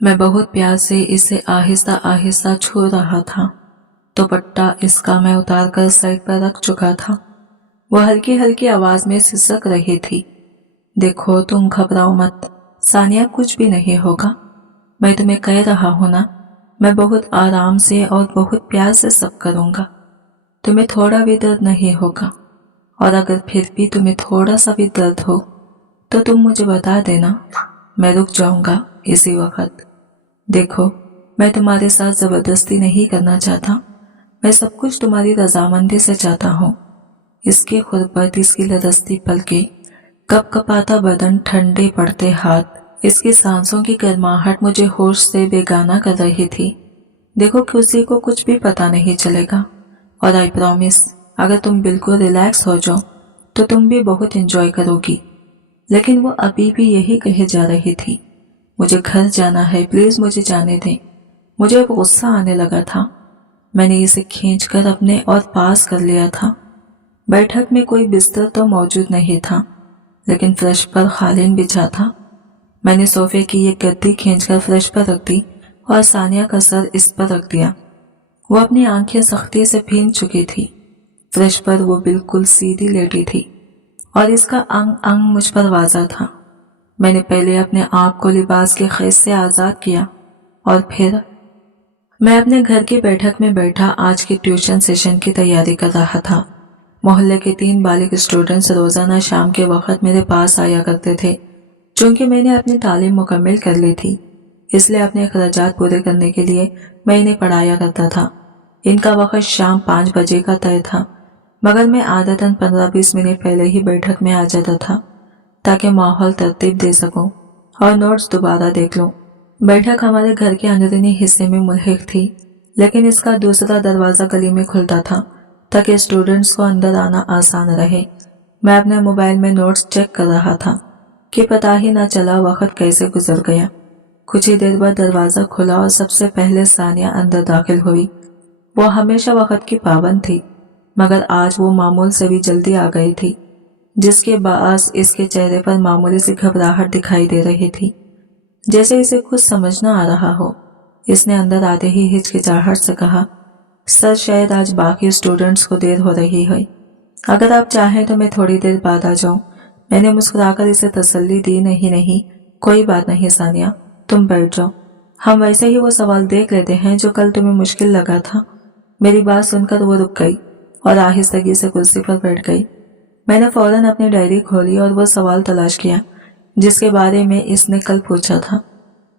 मैं बहुत प्यार से इसे आहिस्ता आहिस्ता छू रहा था। दुपट्टा इसका मैं उतारकर साइड पर रख चुका था। वो हल्की हल्की आवाज में सिसक रही थी, देखो तुम घबराओ मत, सानिया कुछ भी नहीं होगा। मैं तुम्हें कह रहा हूं ना, मैं बहुत आराम से और बहुत प्यार से सब करूंगा। तुम्हें थोड़ा भी दर्द नहीं होगा, और अगर फिर भी तुम्हें थोड़ा सा भी दर्द हो तो तुम मुझे बता देना, मैं रुक जाऊंगा इसी वक्त। देखो, मैं तुम्हारे साथ जबरदस्ती नहीं करना चाहता, मैं सब कुछ तुम्हारी रजामंदी से चाहता हूँ। इसकी खुरपत, इसकी लरसती पलकें, कपकपाता बदन, ठंडे पड़ते हाथ, इसकी सांसों की गर्माहट मुझे होश से बेगाना कर रही थी। देखो, किसी को कुछ भी पता नहीं चलेगा, और आई प्रॉमिस, अगर तुम बिल्कुल रिलैक्स हो जाओ तो तुम भी बहुत एंजॉय करोगी। लेकिन वो अभी भी यही कहे जा रही थी, मुझे घर जाना है, प्लीज मुझे जाने दें। मुझे अब गुस्सा आने लगा था। मैंने इसे खींचकर अपने और पास कर लिया था। बैठक में कोई बिस्तर तो मौजूद नहीं था, लेकिन फर्श पर कालीन बिछा था। मैंने सोफे की एक गद्दी खींचकर फर्श पर रख दी और सानिया का सर इस पर रख दिया। वो अपनी आंखें सख्ती से भींग चुकी थी। फर्श पर वो बिल्कुल सीधी लेटी थी और इसका अंग अंग मुझ पर वाज़ा था। मैंने पहले अपने आप को लिबास के खैद से आज़ाद किया और फिर मैं अपने घर की बैठक में बैठा आज के ट्यूशन सेशन की तैयारी कर रहा था। मोहल्ले के 3 बालिग स्टूडेंट्स रोजाना शाम के वक्त मेरे पास आया करते थे। चूंकि मैंने अपनी तालीम मुकम्मल कर ली थी, इसलिए अपने अखराजात पूरे करने के लिए मैं इन्हें पढ़ाया करता था। इनका वक्त शाम 5 बजे का तय था, मगर मैं आदतन 15-20 मिनट पहले ही बैठक में आ जाता था ताकि माहौल तरतीब दे सकूं और नोट्स दोबारा देख लूं। बैठक हमारे घर के अंदरूनी हिस्से में मुल्हिक थी, लेकिन इसका दूसरा दरवाजा गली में खुलता था ताकि स्टूडेंट्स को अंदर आना आसान रहे। मैं अपने मोबाइल में नोट्स चेक कर रहा था कि पता ही ना चला वक्त कैसे गुजर गया। कुछ ही देर बाद दरवाजा खुला और सबसे पहले सानिया अंदर दाखिल हुई। वो हमेशा वक्त की पाबंद थी, मगर आज वो मामूल से भी जल्दी आ गई थी, जिसके बाअस इसके चेहरे पर मामूली सी घबराहट दिखाई दे रही थी, जैसे इसे कुछ समझ न आ रहा हो। इसने अंदर आते ही हिचकिचाहट से कहा, सर शायद आज बाकी स्टूडेंट्स को देर हो रही है, अगर आप चाहें तो मैं थोड़ी देर बाद आ जाऊं। मैंने मुस्कुराकर इसे तसल्ली दी, नहीं, कोई बात नहीं सानिया, तुम बैठ जाओ, हम वैसे ही वो सवाल देख लेते हैं जो कल तुम्हें मुश्किल लगा था। मेरी बात सुनकर वो रुक गई और आहिस्तगी से कुर्सी पर बैठ गई। मैंने फौरन अपनी डायरी खोली और वो सवाल तलाश किया जिसके बारे में इसने कल पूछा था।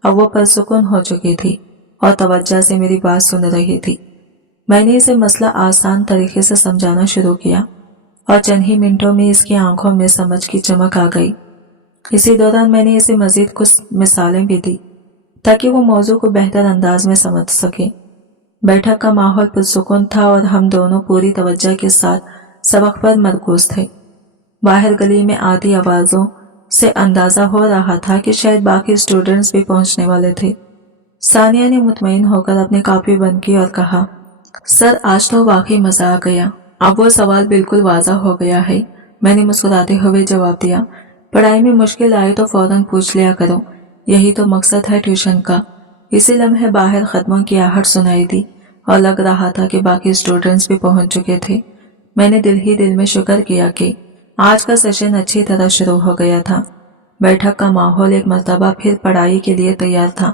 अब वो पुरसुकून हो चुकी थी और तवज्जो से मेरी बात सुन रही थी। मैंने इसे मसला आसान तरीके से समझाना शुरू किया और चंद ही मिनटों में इसकी आंखों में समझ की चमक आ गई। इसी दौरान मैंने इसे मजीद कुछ मिसालें भी दी ताकि वो मौजू को बेहतर अंदाज में समझ सके। बैठक का माहौल पुरसुकून था और हम दोनों पूरी तवज्जो के साथ सबक पर मरकूज थे। बाहर गली में आती आवाजों से अंदाजा हो रहा था कि शायद बाकी स्टूडेंट्स भी पहुंचने वाले थे। सानिया ने मुतमईन होकर अपनी कॉपी बंद की और कहा, सर आज तो वाकई मजा आ गया, अब वो सवाल बिल्कुल वाज़ा हो गया है। मैंने मुस्कुराते हुए जवाब दिया, पढ़ाई में मुश्किल आए तो फौरन पूछ लिया करो, यही तो मकसद है ट्यूशन का। इसी लम्हे बाहर खत्मों की आहट सुनाई दी और लग रहा था कि बाकी स्टूडेंट्स भी पहुंच चुके थे। मैंने दिल ही दिल में शुक्र किया कि आज का सेशन अच्छी तरह शुरू हो गया था। बैठक का माहौल एक मर्तबा फिर पढ़ाई के लिए तैयार था।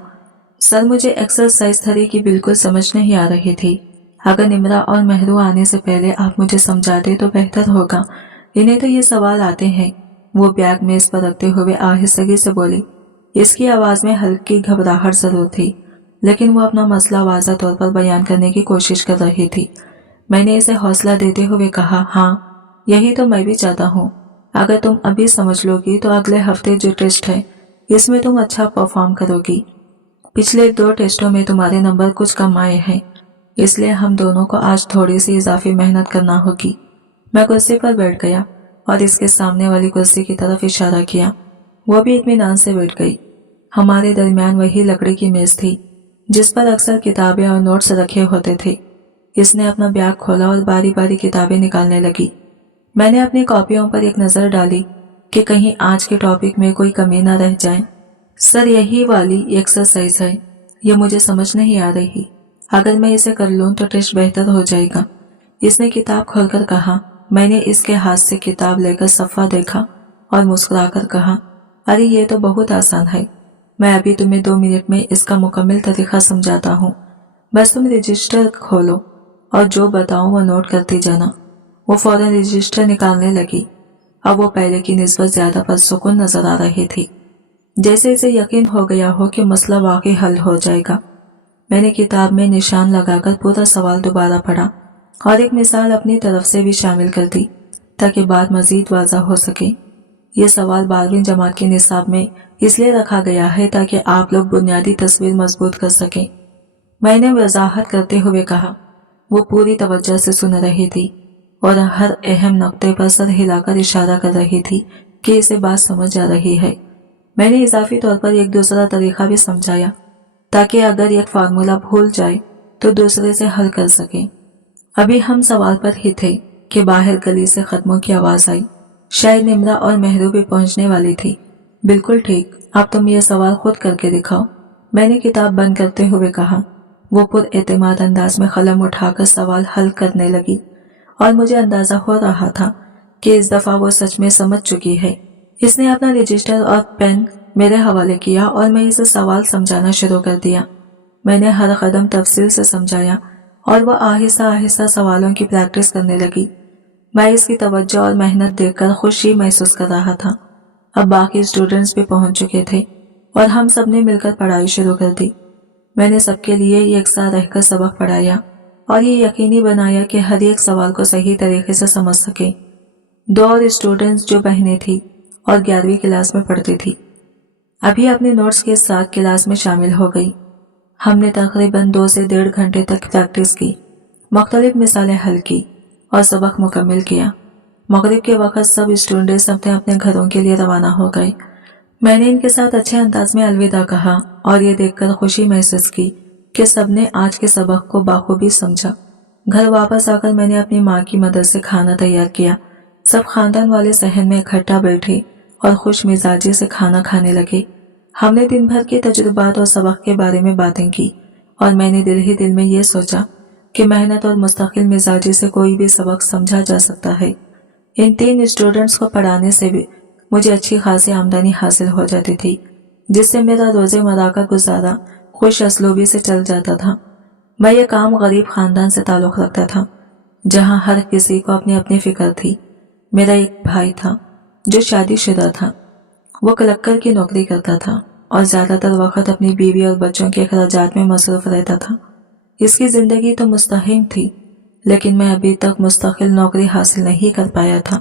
सर, मुझे एक्सरसाइज 3 की बिल्कुल समझ नहीं आ रही थी। अगर निमरा और मेहरू आने से पहले आप मुझे समझाते तो बेहतर होगा। इन्हें तो ये सवाल आते हैं। वो बैग मेज पर रखते हुए आहिस्तगी से बोली। इसकी आवाज में हल्की घबराहट जरूर थी, लेकिन वो अपना मसला वाज़ा तौर पर बयान करने की कोशिश कर रही थी। मैंने इसे हौसला देते हुए कहा, हाँ, यही तो मैं भी चाहता हूँ। अगर तुम अभी समझ लोगी तो अगले हफ्ते जो टेस्ट है इसमें तुम अच्छा परफॉर्म करोगी। पिछले 2 टेस्टों में तुम्हारे नंबर कुछ कम आए हैं, इसलिए हम दोनों को आज थोड़ी सी इजाफी मेहनत करना होगी। मैं कुर्सी पर बैठ गया और इसके सामने वाली कुर्सी की तरफ इशारा किया। वो भी इत्मीनान से बैठ गई। हमारे दरमियान वही लकड़ी की मेज थी जिस पर अक्सर किताबें और नोट्स रखे होते थे। इसने अपना बैग खोला और बारी बारी किताबें निकालने लगी। मैंने अपनी कॉपियों पर एक नजर डाली कि कहीं आज के टॉपिक में कोई कमी न रह जाए। सर यही वाली एक्सरसाइज है, ये मुझे समझ नहीं आ रही। अगर मैं इसे कर लूं तो टेस्ट बेहतर हो जाएगा। इसने किताब खोलकर कहा। मैंने इसके हाथ से किताब लेकर सफ़ा देखा और मुस्कुराकर कहा, अरे ये तो बहुत आसान है। मैं अभी तुम्हें 2 मिनट में इसका मुकम्मल तरीका समझाता हूँ। बस तुम रजिस्टर खोलो और जो बताऊँ वो नोट करती जाना। वो फौरन रजिस्टर निकालने लगी। अब वो पहले की निस्बत ज्यादा पुरसुकून नजर आ रही थी, जैसे इसे यकीन हो गया हो कि मसला वाकई हल हो जाएगा। मैंने किताब में निशान लगाकर पूरा सवाल दोबारा पढ़ा और एक मिसाल अपनी तरफ से भी शामिल कर दी ताकि बात मजीद वाज़ा हो सके। ये सवाल 12वीं जमात के निसाब में इसलिए रखा गया है ताकि आप लोग बुनियादी तस्वीर मजबूत कर सकें। मैंने वजाहत करते हुए कहा। वो पूरी तवज्जो से सुन रही थी और हर अहम नुक्ते पर सर हिलाकर इशारा कर रही थी कि इसे बात समझ आ रही है। मैंने इजाफी तौर पर एक दूसरा तरीका भी समझाया ताकि अगर एक फार्मूला भूल जाए तो दूसरे से हल कर सके। अभी हम सवाल पर ही थे कि बाहर गली से कदमों की आवाज आई। शायद निम्रा और मेहरू भी पहुंचने वाली थी। बिल्कुल ठीक, अब तुम ये सवाल खुद करके दिखाओ, मैंने किताब बंद करते हुए कहा। वो पुरएतमाद अंदाज में कलम उठाकर सवाल हल करने लगी और मुझे अंदाजा हो रहा था कि इस दफा वो सच में समझ चुकी है। इसने अपना रजिस्टर और पेन मेरे हवाले किया और मैं इसे सवाल समझाना शुरू कर दिया। मैंने हर कदम तफसील से समझाया और वह आहिस्ता आहिस्ता सवालों की प्रैक्टिस करने लगी। मैं इसकी तवज्जो और मेहनत देखकर खुशी महसूस कर रहा था। अब बाकी स्टूडेंट्स भी पहुंच चुके थे और हम सब ने मिलकर पढ़ाई शुरू कर दी। मैंने सबके लिए यकसा रहकर सबक पढ़ाया और ये यकीनी बनाया कि हर एक सवाल को सही तरीके से समझ सके। 2 और स्टूडेंट्स जो बहनें थी और 11वीं क्लास में पढ़ती थी, अभी अपने नोट्स के साथ क्लास में शामिल हो गई। हमने तकरीबन 2 से 1.5 घंटे तक प्रैक्टिस की, मुख्तलिफ मिसालें हल की और सबक मुकम्मल किया। मगरिब के वक्त सब स्टूडेंट्स अपने अपने घरों के लिए रवाना हो गए। मैंने इनके साथ अच्छे अंदाज में अलविदा कहा और ये देखकर खुशी महसूस की कि सबने आज के सबक को बाखूबी समझा। घर वापस आकर मैंने अपनी माँ की मदद से खाना तैयार किया। सब खानदान वाले सहन में इकट्ठा बैठे और खुश मिजाजी से खाना खाने लगे। हमने दिन भर के तजुर्बात और सबक के बारे में बातें की और मैंने दिल ही दिल में ये सोचा कि मेहनत और मुस्तकिल मिजाजी से कोई भी सबक समझा जा सकता है। इन 3 स्टूडेंट्स को पढ़ाने से भी मुझे अच्छी खासी आमदनी हासिल हो जाती थी, जिससे मेरा रोज़मर्रा का गुजारा खुश असलूबी से चल जाता था। मैं ये काम गरीब खानदान से ताल्लुक़ रखता था, जहाँ हर किसी को अपनी अपनी फिक्र थी। मेरा एक भाई था जो शादीशुदा था। वो कलक्टर की नौकरी करता था और ज़्यादातर वक्त अपनी बीवी और बच्चों के अखराजात में मसरूफ़ रहता था। इसकी ज़िंदगी तो मुस्तहिम थी, लेकिन मैं अभी तक मुस्तकिल नौकरी हासिल नहीं कर पाया था।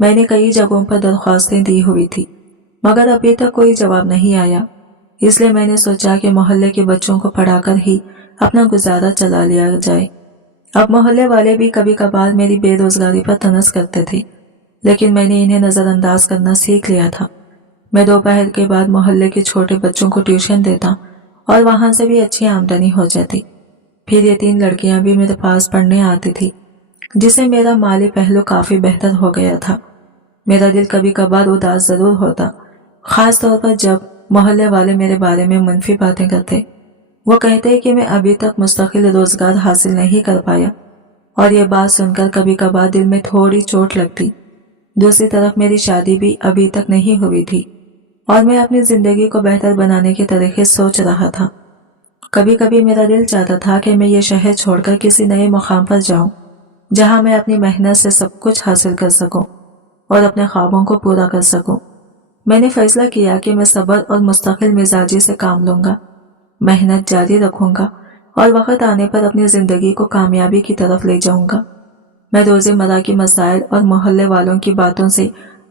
मैंने कई जगहों पर दरख्वास्तें दी हुई थी, मगर अभी तक कोई जवाब नहीं आया। इसलिए मैंने सोचा कि मोहल्ले के बच्चों को पढ़ाकर ही अपना गुजारा चला लिया जाए। अब मोहल्ले वाले भी कभी कभार मेरी बेरोजगारी पर तनस करते थे, लेकिन मैंने इन्हें नज़रअंदाज करना सीख लिया था। मैं दोपहर के बाद मोहल्ले के छोटे बच्चों को ट्यूशन देता और वहां से भी अच्छी आमदनी हो जाती। फिर ये 3 लड़कियां भी मेरे पास पढ़ने आती थी, जिससे मेरा माली पहलू काफी बेहतर हो गया था। मेरा दिल कभी कभार उदास जरूर होता, खास तौर पर जब मोहल्ले वाले मेरे बारे में मनफी बातें करते। वो कहते कि मैं अभी तक मुस्तकिल रोजगार हासिल नहीं कर पाया, और ये बात सुनकर कभी कभार दिल में थोड़ी चोट लगती। दूसरी तरफ मेरी शादी भी अभी तक नहीं हुई थी और मैं अपनी जिंदगी को बेहतर बनाने के तरीके सोच रहा था। कभी कभी मेरा दिल चाहता था कि मैं ये शहर छोड़कर किसी नए मुकाम पर जाऊं, जहां मैं अपनी मेहनत से सब कुछ हासिल कर सकूं और अपने ख्वाबों को पूरा कर सकूं। मैंने फैसला किया कि मैं सब्र और मुस्तकिल मिजाजी से काम लूंगा, मेहनत जारी रखूंगा और वक्त आने पर अपनी जिंदगी को कामयाबी की तरफ ले जाऊंगा। मैं रोज़मर्रा की मसाइल और मोहल्ले वालों की बातों से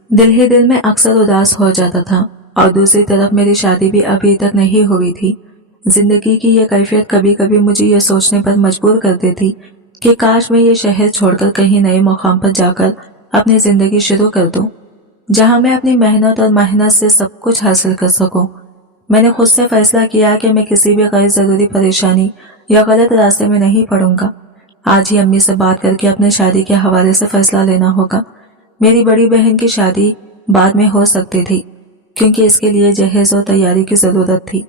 दिल ही दिल में अक्सर उदास हो जाता था, और दूसरी तरफ मेरी शादी भी अभी तक नहीं हुई थी। जिंदगी की यह कैफियत कभी कभी मुझे यह सोचने पर मजबूर कर देती कि काश मैं ये शहर छोड़कर कहीं नए मुकाम पर जाकर अपनी जिंदगी शुरू कर दूं, जहां मैं अपनी मेहनत से सब कुछ हासिल कर सकूं। मैंने खुद से फैसला किया कि मैं किसी भी गैर जरूरी परेशानी या गलत रास्ते में नहीं पड़ूंगा। आज ही अम्मी से बात करके अपने शादी के हवाले से फैसला लेना होगा। मेरी बड़ी बहन की शादी बाद में हो सकती थी, کیونکہ اس کے لیے جہیز اور تیاری کی ضرورت تھی،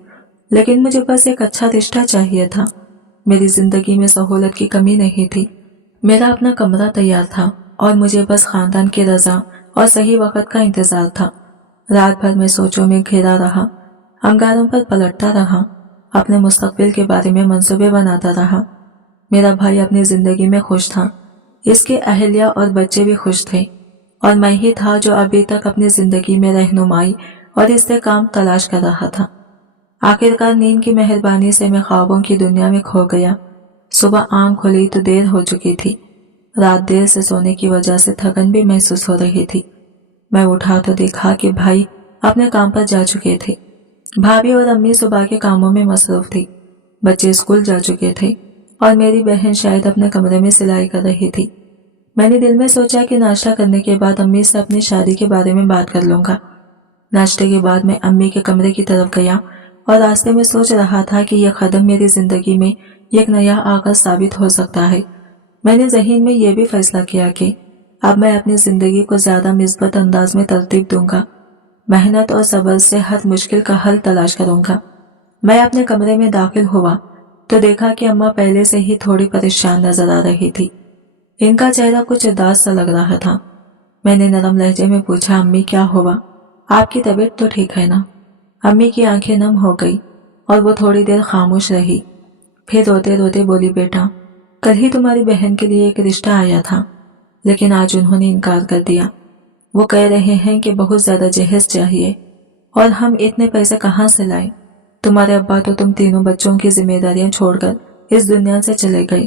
لیکن مجھے بس ایک اچھا رشتہ چاہیے تھا۔ میری زندگی میں سہولت کی کمی نہیں تھی، میرا اپنا کمرہ تیار تھا اور مجھے بس خاندان کی رضا اور صحیح وقت کا انتظار تھا۔ رات بھر میں سوچوں میں گھرا رہا، انگاروں پر پلٹتا رہا، اپنے مستقبل کے بارے میں منصوبے بناتا رہا۔ میرا بھائی اپنی زندگی میں خوش تھا، اس کی اہلیہ اور بچے بھی خوش تھے، اور میں ہی تھا جو ابھی تک اپنی زندگی میں رہنمائی اور استحکام تلاش کر رہا تھا۔ آخرکار نیند کی مہربانی سے میں خوابوں کی دنیا میں کھو گیا۔ صبح آنکھ کھلی تو دیر ہو چکی تھی۔ رات دیر سے سونے کی وجہ سے تھکن بھی محسوس ہو رہی تھی۔ میں اٹھا تو دیکھا کہ بھائی اپنے کام پر جا چکے تھے، بھابھی اور امی صبح کے کاموں میں مصروف تھی، بچے اسکول جا چکے تھے اور میری بہن شاید اپنے کمرے میں سلائی کر رہی تھی۔ میں نے دل میں سوچا کہ ناشتہ کرنے کے بعد امی سے اپنی شادی کے بارے میں بات کر لوں گا۔ ناشتے کے بعد میں امی کے کمرے کی طرف گیا اور راستے میں سوچ رہا تھا کہ یہ قدم میری زندگی میں ایک نیا آغاز ثابت ہو سکتا ہے۔ میں نے ذہن میں یہ بھی فیصلہ کیا کہ اب میں اپنی زندگی کو زیادہ مثبت انداز میں ترتیب دوں گا، محنت اور صبر سے ہر مشکل کا حل تلاش کروں گا۔ میں اپنے کمرے میں داخل ہوا تو دیکھا کہ اماں پہلے سے ہی تھوڑی پریشان نظر آ رہی تھی۔ ان کا چہرہ کچھ اداس سا لگ رہا تھا۔ میں نے نرم لہجے میں پوچھا، امی کیا ہوا؟ آپ کی طبیعت تو ٹھیک ہے نا؟ امی کی آنکھیں نم ہو گئی اور وہ تھوڑی دیر خاموش رہی، پھر روتے روتے بولی، بیٹا کل ہی تمہاری بہن کے لیے ایک رشتہ آیا تھا، لیکن آج انہوں نے انکار کر دیا۔ وہ کہہ رہے ہیں کہ بہت زیادہ جہیز چاہیے، اور ہم اتنے پیسے کہاں سے لائیں؟ تمہارے ابا تو تم تینوں بچوں کی ذمہ داریاں چھوڑ کر اس دنیا سے چلے گئے،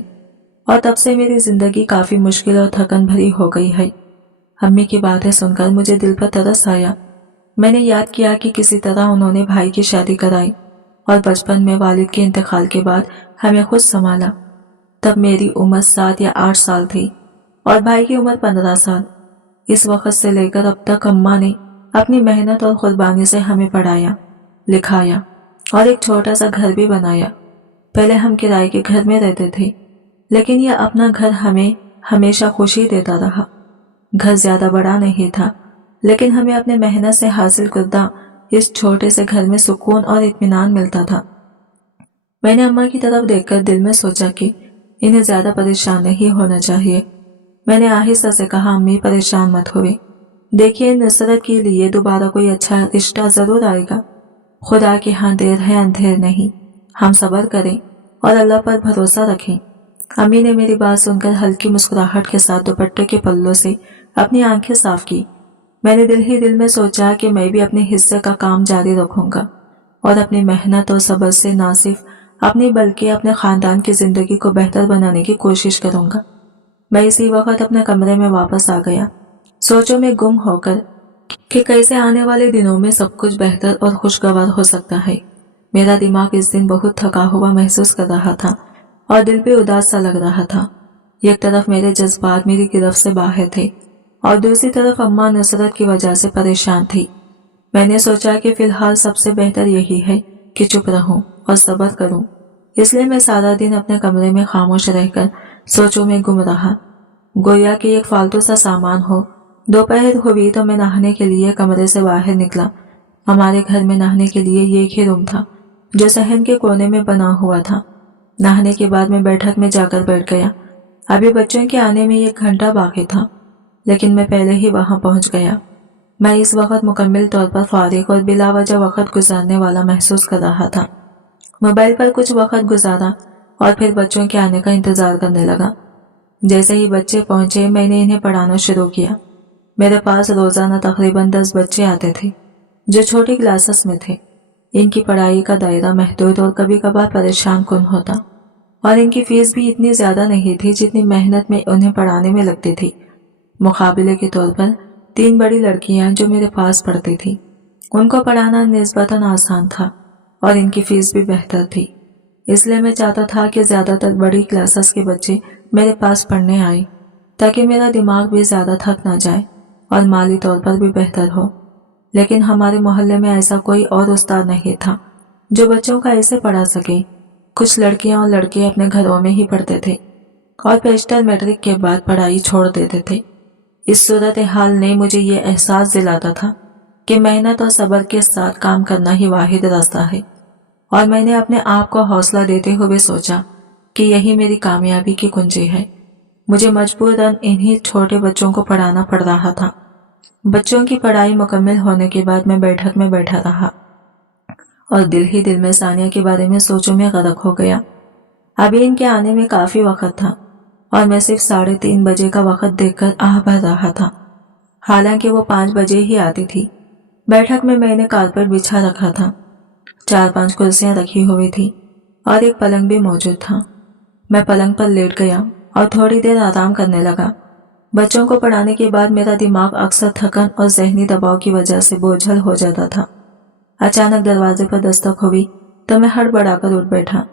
اور تب سے میری زندگی کافی مشکل اور تھکن بھری ہو گئی ہے۔ امی کی باتیں سن کر مجھے دل پر ترس آیا۔ میں نے یاد کیا کہ کسی طرح انہوں نے بھائی کی شادی کرائی اور بچپن میں والد کے انتقال کے بعد ہمیں خود سنبھالا۔ تب میری عمر 7 یا 8 سال تھی اور بھائی کی عمر 15 سال۔ اس وقت سے لے کر اب تک اماں نے اپنی محنت اور قربانی سے ہمیں پڑھایا، لکھایا اور ایک چھوٹا سا گھر بھی بنایا۔ پہلے ہم کرائے کے گھر میں رہتے تھے، لیکن یہ اپنا گھر ہمیں ہمیشہ خوشی دیتا رہا۔ گھر زیادہ بڑا نہیں تھا، لیکن ہمیں اپنے محنت سے حاصل کردہ اس چھوٹے سے گھر میں سکون اور اطمینان ملتا تھا۔ میں نے اماں کی طرف دیکھ کر دل میں سوچا کہ انہیں زیادہ پریشان نہیں ہونا چاہیے۔ میں نے آہستہ سے کہا، امی پریشان مت ہوئے، دیکھیے نصرت کے لیے دوبارہ کوئی اچھا رشتہ ضرور آئے گا۔ خدا کے ہاں دیر ہے اندھیر نہیں، ہم صبر کریں اور اللہ پر بھروسہ رکھیں۔ امی نے میری بات سن کر ہلکی مسکراہٹ کے ساتھ دوپٹے کے پلوں سے اپنی آنکھیں صاف کی۔ میں نے دل ہی دل میں سوچا کہ میں بھی اپنے حصے کا کام جاری رکھوں گا اور اپنی محنت اور صبر سے نہ صرف اپنی بلکہ اپنے خاندان کی زندگی کو بہتر بنانے کی کوشش کروں گا۔ میں اسی وقت اپنے کمرے میں واپس آ گیا، سوچوں میں گم ہو کر کہ کیسے آنے والے دنوں میں سب کچھ بہتر اور خوشگوار ہو سکتا ہے۔ میرا دماغ اس دن بہت تھکا ہوا محسوس کر رہا تھا اور دل پہ اداس سا لگ رہا تھا۔ ایک طرف میرے جذبات میری گرفت سے باہر تھے اور دوسری طرف اماں نصرت کی وجہ سے پریشان تھی۔ میں نے سوچا کہ فی الحال سب سے بہتر یہی ہے کہ چپ رہوں اور صبر کروں، اس لیے میں سارا دن اپنے کمرے میں خاموش رہ کر سوچوں میں گم رہا، گویا کہ ایک فالتو سا سامان ہو۔ دوپہر ہوئی تو میں نہانے کے لیے کمرے سے باہر نکلا۔ ہمارے گھر میں نہانے کے لیے ایک ہی روم تھا جو صحن کے کونے میں بنا ہوا تھا۔ نہانے کے بعد میں بیٹھک میں جا کر بیٹھ گیا۔ ابھی بچوں کے آنے میں 1 گھنٹہ باقی تھا، لیکن میں پہلے ہی وہاں پہنچ گیا۔ میں اس وقت مکمل طور پر فارغ اور بلا وجہ وقت گزارنے والا محسوس کر رہا تھا۔ موبائل پر کچھ وقت گزارا اور پھر بچوں کے آنے کا انتظار کرنے لگا۔ جیسے ہی بچے پہنچے میں نے انہیں پڑھانا شروع کیا۔ میرے پاس روزانہ تقریباً 10 بچے آتے تھے جو چھوٹی کلاسز میں تھے۔ ان کی پڑھائی کا دائرہ محدود اور کبھی کبھار پریشان کن ہوتا، اور ان کی فیس بھی اتنی زیادہ نہیں تھی جتنی محنت میں انہیں پڑھانے میں لگتی تھی۔ مقابلے کے طور پر 3 بڑی لڑکیاں جو میرے پاس پڑھتی تھی، ان کو پڑھانا نسبتاً آسان تھا اور ان کی فیس بھی بہتر تھی۔ اس لیے میں چاہتا تھا کہ زیادہ تر بڑی کلاسز کے بچے میرے پاس پڑھنے آئے تاکہ میرا دماغ بھی زیادہ تھک نہ جائے اور مالی طور پر بھی بہتر ہو۔ لیکن ہمارے محلے میں ایسا کوئی اور استاد نہیں تھا جو بچوں کا ایسے پڑھا سکے۔ کچھ لڑکیاں اور لڑکے اپنے گھروں میں ہی پڑھتے تھے اور بیشتر میٹرک کے بعد پڑھائی چھوڑ دیتے تھے۔ اس صورتحال نے مجھے یہ احساس دلاتا تھا कि मेहनत और सब्र के साथ काम करना ही वाहिद रास्ता है, और मैंने अपने आप को हौसला देते हुए सोचा कि यही मेरी कामयाबी की कुंजी है। मुझे मजबूरन इन्हीं छोटे बच्चों को पढ़ाना पड़ रहा था। बच्चों की पढ़ाई मुकम्मल होने के बाद मैं बैठक में बैठा रहा और दिल ही दिल में सानिया के बारे में सोचों में गर्क हो गया। अभी इनके आने में काफी वक्त था और मैं सिर्फ 3:30 बजे का वक्त देखकर आह भर रहा था। हालांकि वो 5 बजे ही आती थी। बैठक में मैंने कारपेट बिछा रखा था, 4-5 कुर्सियां रखी हुई थी और एक पलंग भी मौजूद था। मैं पलंग पर लेट गया और थोड़ी देर आराम करने लगा। बच्चों को पढ़ाने के बाद मेरा दिमाग अक्सर थकन और जहनी दबाव की वजह से बोझल हो जाता था। अचानक दरवाजे पर दस्तक हुई तो मैं हड़बड़ाकर उठ बैठा।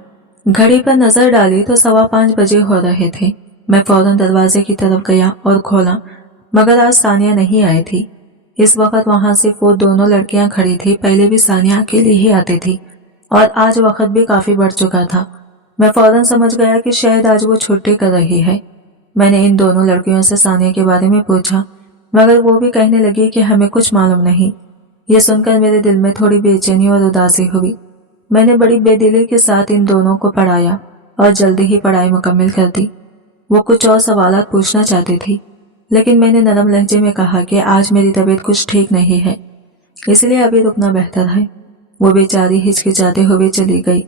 घड़ी पर नजर डाली तो 5:15 बजे हो रहे थे। मैं फौरन दरवाजे की तरफ गया और खोला, मगर आज सानिया नहीं आई थी। इस वक्त वहां सिर्फ वो दोनों लड़कियां खड़ी थी। पहले भी सानिया अकेली ही आती थी और आज वक्त भी काफी बढ़ चुका था। मैं फौरन समझ गया कि शायद आज वो छुट्टी कर रही है। मैंने इन दोनों लड़कियों से सानिया के बारे में पूछा, मगर वो भी कहने लगी कि हमें कुछ मालूम नहीं। ये सुनकर मेरे दिल में थोड़ी बेचैनी और उदासी हुई। मैंने बड़ी बेदिली के साथ इन दोनों को पढ़ाया और जल्दी ही पढ़ाई मुकम्मल कर दी। वो कुछ और सवालात पूछना चाहती थी, लेकिन मैंने नरम लहजे में कहा कि आज मेरी तबीयत कुछ ठीक नहीं है, इसलिए अभी रुकना बेहतर है। वो बेचारी हिचकिचाते हुए चली गई।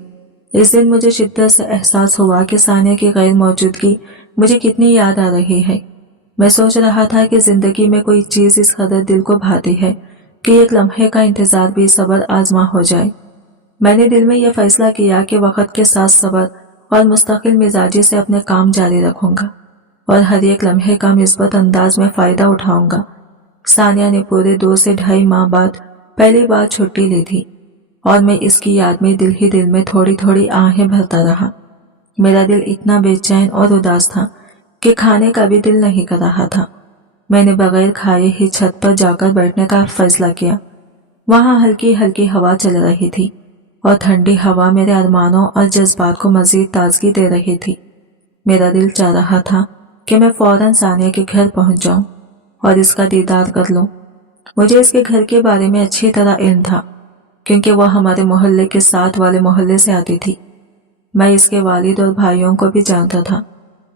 इस दिन मुझे शिद्दत से एहसास हुआ कि सानिया की गैर मौजूदगी मुझे कितनी याद आ रही है। मैं सोच रहा था कि जिंदगी में कोई चीज इस कदर दिल को भाती है कि एक लम्हे का इंतजार भी सब्र आजमा हो जाए। मैंने दिल में यह फैसला किया कि वक्त के साथ सब्र और मुस्तकिल मिजाजी से अपने काम जारी रखूंगा और हर एक लम्हे का मिस्बत अंदाज में फायदा उठाऊंगा। सानिया ने पूरे 2 से 2.5 माह बाद पहली बार छुट्टी ली थी और मैं इसकी याद में दिल ही दिल में थोड़ी थोड़ी आहें भरता रहा। मेरा दिल इतना बेचैन और उदास था कि खाने का भी दिल नहीं कर रहा था। मैंने बगैर खाए ही छत पर जाकर बैठने का फैसला किया। वहां हल्की हल्की हवा चल रही थी और ठंडी हवा मेरे अरमानों और जज्बात को मजीद ताजगी दे रही थी। मेरा दिल चाह रहा था कि मैं फौरन सानिया के घर पहुंच जाऊं और इसका दीदार कर लूं। मुझे इसके घर के बारे में अच्छी तरह इल्म था, क्योंकि वह हमारे मोहल्ले के साथ वाले मोहल्ले से आती थी। मैं इसके वालिद और भाइयों को भी जानता था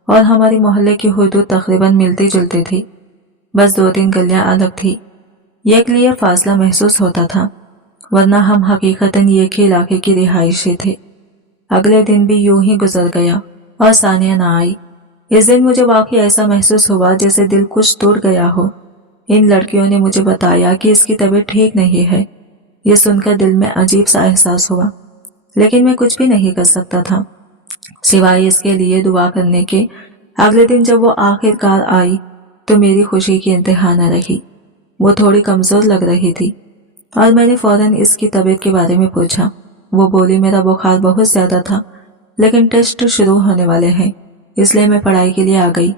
और हमारी मोहल्ले की हुदूद तकरीबन मिलती जुलती थी। बस 2-3 गलियां अलग थी। एक लिए फासला महसूस होता था, वरना हम हकीकतन एक ही इलाके की रिहायशी थे। अगले दिन भी यूं ही गुजर गया और सानिया ना आई। इस दिन मुझे वाकई ऐसा महसूस हुआ जैसे दिल कुछ टूट गया हो। इन लड़कियों ने मुझे बताया कि इसकी तबीयत ठीक नहीं है। ये सुनकर दिल में अजीब सा एहसास हुआ, लेकिन मैं कुछ भी नहीं कर सकता था सिवाय इसके लिए दुआ करने के। अगले दिन जब वो आखिरकार आई तो मेरी खुशी की इंतहा न रही। वो थोड़ी कमजोर लग रही थी और मैंने फौरन इसकी तबीयत के बारे में पूछा। वो बोली, मेरा बुखार बहुत ज्यादा था, लेकिन टेस्ट शुरू होने वाले हैं, इसलिए मैं पढ़ाई के लिए आ गई।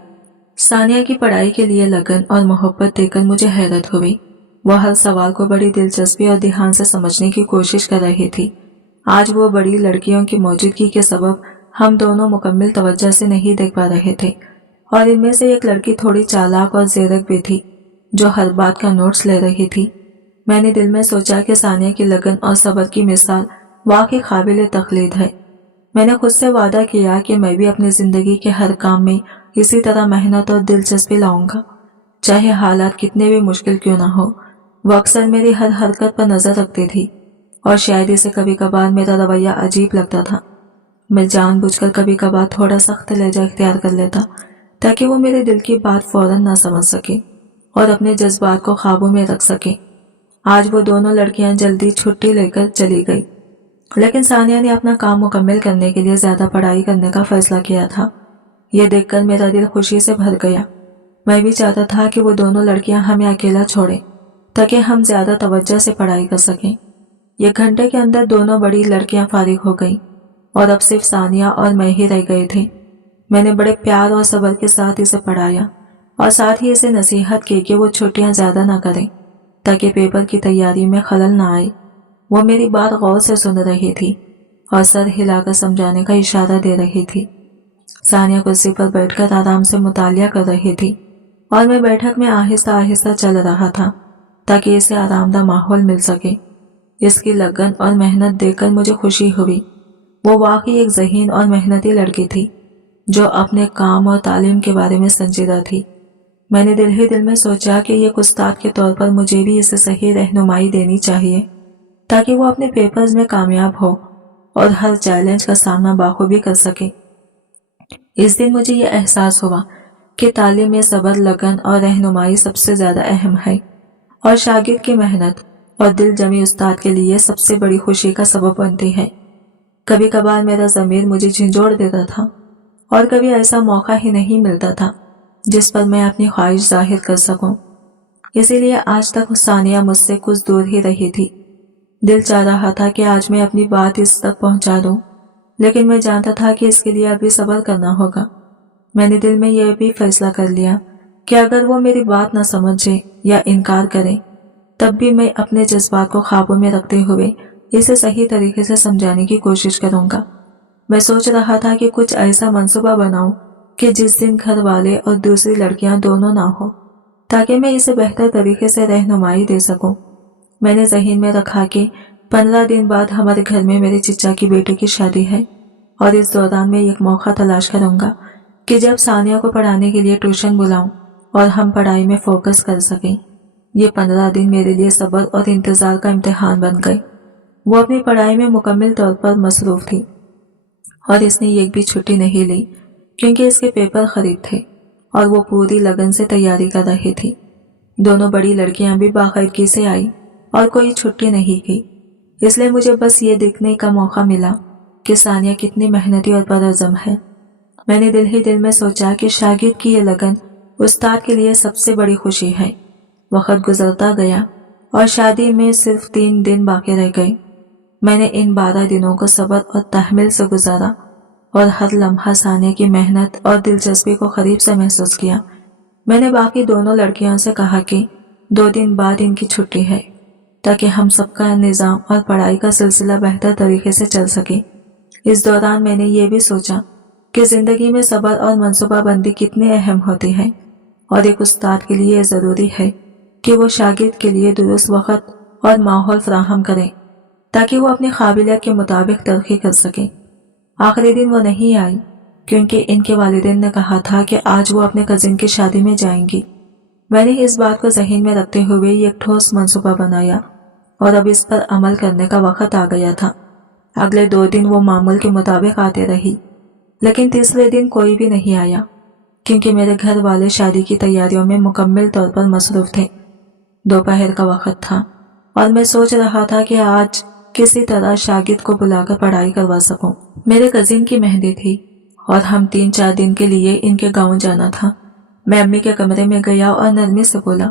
सानिया की पढ़ाई के लिए लगन और मोहब्बत देखकर मुझे हैरत हुई। वह हर सवाल को बड़ी दिलचस्पी और ध्यान से समझने की कोशिश कर रही थी। आज वो बड़ी लड़कियों की मौजूदगी के सबब हम दोनों मुकम्मल तवज्जो से नहीं देख पा रहे थे, और इनमें से एक लड़की थोड़ी चालाक और ज़ेरक भी थी, जो हर बात का नोट्स ले रही थी। मैंने दिल में सोचा कि सानिया की लगन और सब्र की मिसाल वाकई काबिल तकलीद है। मैंने खुद से वादा किया कि मैं भी अपनी जिंदगी के हर काम में इसी तरह मेहनत और दिलचस्पी लाऊंगा, चाहे हालात कितने भी मुश्किल क्यों ना हो। वो अक्सर मेरी हर हरकत पर नजर रखती थी और शायद इसे कभी कभार मेरा रवैया अजीब लगता था। मैं जानबूझकर कभी कभार थोड़ा सख्त लहजा इख्तियार कर लेता ताकि वो मेरे दिल की बात फौरन ना समझ सके और अपने जज्बात को काबू में रख सके। आज वो दोनों लड़कियां जल्दी छुट्टी लेकर चली गई, लेकिन सानिया ने अपना काम मुकम्मल करने के लिए ज्यादा पढ़ाई करने का फैसला किया था। ये देखकर मेरा दिल खुशी से भर गया। मैं भी चाहता था कि वो दोनों लड़कियां हमें अकेला छोड़ें ताकि हम ज्यादा तवज्जो से पढ़ाई कर सकें। 1 घंटे के अंदर दोनों बड़ी लड़कियां फारिग हो गईं और अब सिर्फ सानिया और मैं ही रह गए थे। मैंने बड़े प्यार और सब्र के साथ इसे पढ़ाया और साथ ही इसे नसीहत की कि वो छुट्टियां ज्यादा ना करें ताकि पेपर की तैयारी में खलल ना आए। वो मेरी बात गौर से सुन रही थी और सर हिलाकर समझाने का इशारा दे रही थी। सानिया कुर्सी पर बैठकर आराम से मुतालिया कर रही थी और मैं बैठक में आहिस्ता आहिस्ता चल रहा था। تاکہ اسے آرام دہ ماحول مل سکے۔ اس کی لگن اور محنت دیکھ کر مجھے خوشی ہوئی۔ وہ واقعی ایک ذہین اور محنتی لڑکی تھی جو اپنے کام اور تعلیم کے بارے میں سنجیدہ تھی۔ میں نے دل ہی دل میں سوچا کہ ایک استاد کے طور پر مجھے بھی اسے صحیح رہنمائی دینی چاہیے تاکہ وہ اپنے پیپرز میں کامیاب ہو اور ہر چیلنج کا سامنا بخوبی کر سکے۔ اس دن مجھے یہ احساس ہوا کہ تعلیم میں صبر، لگن اور رہنمائی سب سے زیادہ اہم ہے، اور شاگرد کی محنت اور دل جمی استاد کے لیے سب سے بڑی خوشی کا سبب بنتی ہے۔ کبھی کبھار میرا ضمیر مجھے جھنجھوڑ دیتا تھا اور کبھی ایسا موقع ہی نہیں ملتا تھا جس پر میں اپنی خواہش ظاہر کر سکوں۔ اسی لیے آج تک ثانیہ مجھ سے کچھ دور ہی رہی تھی۔ دل چاہ رہا تھا کہ آج میں اپنی بات اس تک پہنچا دوں، لیکن میں جانتا تھا کہ اس کے لیے ابھی صبر کرنا ہوگا۔ میں نے دل میں یہ بھی فیصلہ کر لیا کہ اگر وہ میری بات نہ سمجھے یا انکار کرے تب بھی میں اپنے جذبات کو قابو میں رکھتے ہوئے اسے صحیح طریقے سے سمجھانے کی کوشش کروں گا۔ میں سوچ رہا تھا کہ کچھ ایسا منصوبہ بناؤں کہ جس دن گھر والے اور دوسری لڑکیاں دونوں نہ ہو، تاکہ میں اسے بہتر طریقے سے رہنمائی دے سکوں۔ میں نے ذہن میں رکھا کہ 15 دن بعد ہمارے گھر میں میرے چچا کی بیٹے کی شادی ہے، اور اس دوران میں ایک موقع تلاش کروں گا کہ جب ثانیہ کو پڑھانے کے لیے ٹیوشن بلاؤں اور ہم پڑھائی میں فوکس کر سکیں۔ یہ 15 دن میرے لیے صبر اور انتظار کا امتحان بن گئے۔ وہ اپنی پڑھائی میں مکمل طور پر مصروف تھی اور اس نے ایک بھی چھٹی نہیں لی کیونکہ اس کے پیپر قریب تھے اور وہ پوری لگن سے تیاری کر رہی تھی۔ دونوں بڑی لڑکیاں بھی باقاعدگی سے آئی اور کوئی چھٹی نہیں کی، اس لیے مجھے بس یہ دیکھنے کا موقع ملا کہ ثانیہ کتنی محنتی اور پرعزم ہے۔ میں نے دل ہی دل میں سوچا کہ شاگرد کی یہ لگن استاد کے لیے سب سے بڑی خوشی ہے۔ وقت گزرتا گیا اور شادی میں صرف 3 دن باقی رہ گئے۔ میں نے ان 12 دنوں کو صبر اور تحمل سے گزارا اور ہر لمحہ ثانیہ کی محنت اور دلچسپی کو قریب سے محسوس کیا۔ میں نے باقی دونوں لڑکیوں سے کہا کہ 2 دن بعد ان کی چھٹی ہے تاکہ ہم سب کا نظام اور پڑھائی کا سلسلہ بہتر طریقے سے چل سکے۔ اس دوران میں نے یہ بھی سوچا کہ زندگی میں صبر اور منصوبہ بندی کتنی اہم ہوتی ہے، اور ایک استاد کے لیے ضروری ہے کہ وہ شاگرد کے لیے درست وقت اور ماحول فراہم کرے تاکہ وہ اپنی قابلیت کے مطابق ترقی کر سکے۔ آخری دن وہ نہیں آئی کیونکہ ان کے والدین نے کہا تھا کہ آج وہ اپنے کزن کی شادی میں جائیں گی۔ میں نے اس بات کو ذہن میں رکھتے ہوئے ایک ٹھوس منصوبہ بنایا اور اب اس پر عمل کرنے کا وقت آ گیا تھا۔ اگلے 2 دن وہ معمول کے مطابق آتے رہی، لیکن تیسرے دن کوئی بھی نہیں آیا کیونکہ میرے گھر والے شادی کی تیاریوں میں مکمل طور پر مصروف تھے۔ دوپہر کا وقت تھا اور میں سوچ رہا تھا کہ آج کسی طرح شاگرد کو بلا کر پڑھائی کروا سکوں۔ میرے کزن کی مہندی تھی اور ہم 3-4 دن کے لیے ان کے گاؤں جانا تھا۔ میں امی کے کمرے میں گیا اور نرمی سے بولا،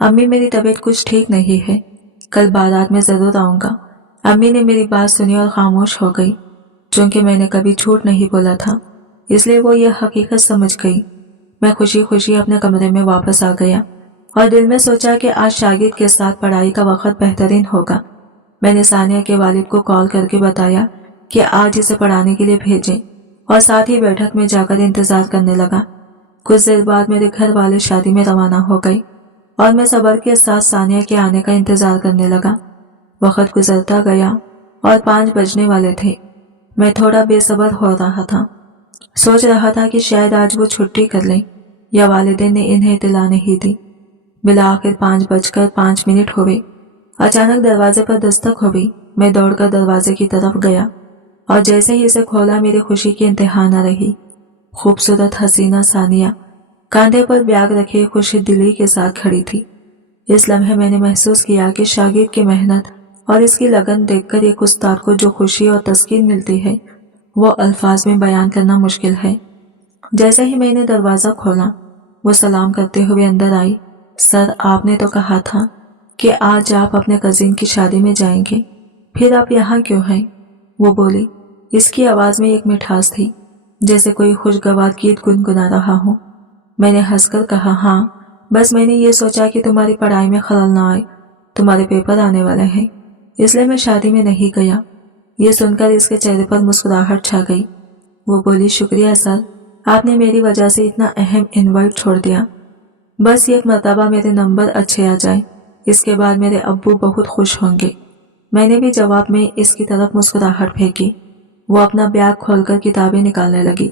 امی میری طبیعت کچھ ٹھیک نہیں ہے، کل بارات میں ضرور آؤں گا۔ امی نے میری بات سنی اور خاموش ہو گئی۔ چونکہ میں نے کبھی جھوٹ نہیں بولا تھا اس لیے وہ یہ حقیقت سمجھ گئی۔ میں خوشی خوشی اپنے کمرے میں واپس آ گیا اور دل میں سوچا کہ آج شاگرد کے ساتھ پڑھائی کا وقت بہترین ہوگا۔ میں نے ثانیہ کے والد کو کال کر کے بتایا کہ آج اسے پڑھانے کے لیے بھیجیں اور ساتھ ہی بیٹھک میں جا کر انتظار کرنے لگا۔ کچھ دیر بعد میرے گھر والے شادی میں روانہ ہو گئے اور میں صبر کے ساتھ ثانیہ کے آنے کا انتظار کرنے لگا۔ وقت گزرتا گیا اور 5 بجنے والے تھے۔ میں تھوڑا بے صبر ہو رہا تھا، سوچ رہا تھا کہ شاید آج وہ چھٹی کر لیں یا والدین نے انہیں اطلاع نہیں دی۔ بالآخر 5:05 ہوئے۔ اچانک دروازے پر دستک ہو گئی۔ میں دوڑ کر دروازے کی طرف گیا اور جیسے ہی اسے کھولا میری خوشی کی انتہا نہ رہی۔ خوبصورت حسینہ ثانیہ کاندھے پر بیاگ رکھے خوش دلی کے ساتھ کھڑی تھی۔ اس لمحے میں نے محسوس کیا کہ شاگرد کی محنت اور اس کی لگن دیکھ کر ایک استاد کو جو خوشی اور تسکین ملتی ہے وہ الفاظ میں بیان کرنا مشکل ہے۔ جیسے ہی میں نے دروازہ کھولا وہ سلام کرتے ہوئے اندر آئی۔ سر، آپ نے تو کہا تھا کہ آج آپ اپنے کزن کی شادی میں جائیں گے، پھر آپ یہاں کیوں ہیں؟ وہ بولی۔ اس کی آواز میں ایک مٹھاس تھی جیسے کوئی خوشگوار گیت گنگنا رہا ہو۔ میں نے ہنس کر کہا، ہاں بس میں نے یہ سوچا کہ تمہاری پڑھائی میں خلل نہ آئے، تمہارے پیپر آنے والے ہیں، اس لیے میں شادی میں نہیں گیا۔ یہ سن کر اس کے چہرے پر مسکراہٹ چھا گئی۔ وہ بولی، شکریہ سر، آپ نے میری وجہ سے اتنا اہم انوائٹ چھوڑ دیا۔ بس ایک مرتبہ میرے نمبر اچھے آ جائیں اس کے بعد میرے ابو بہت خوش ہوں گے۔ میں نے بھی جواب میں اس کی طرف مسکراہٹ پھینکی۔ وہ اپنا بیگ کھول کر کتابیں نکالنے لگی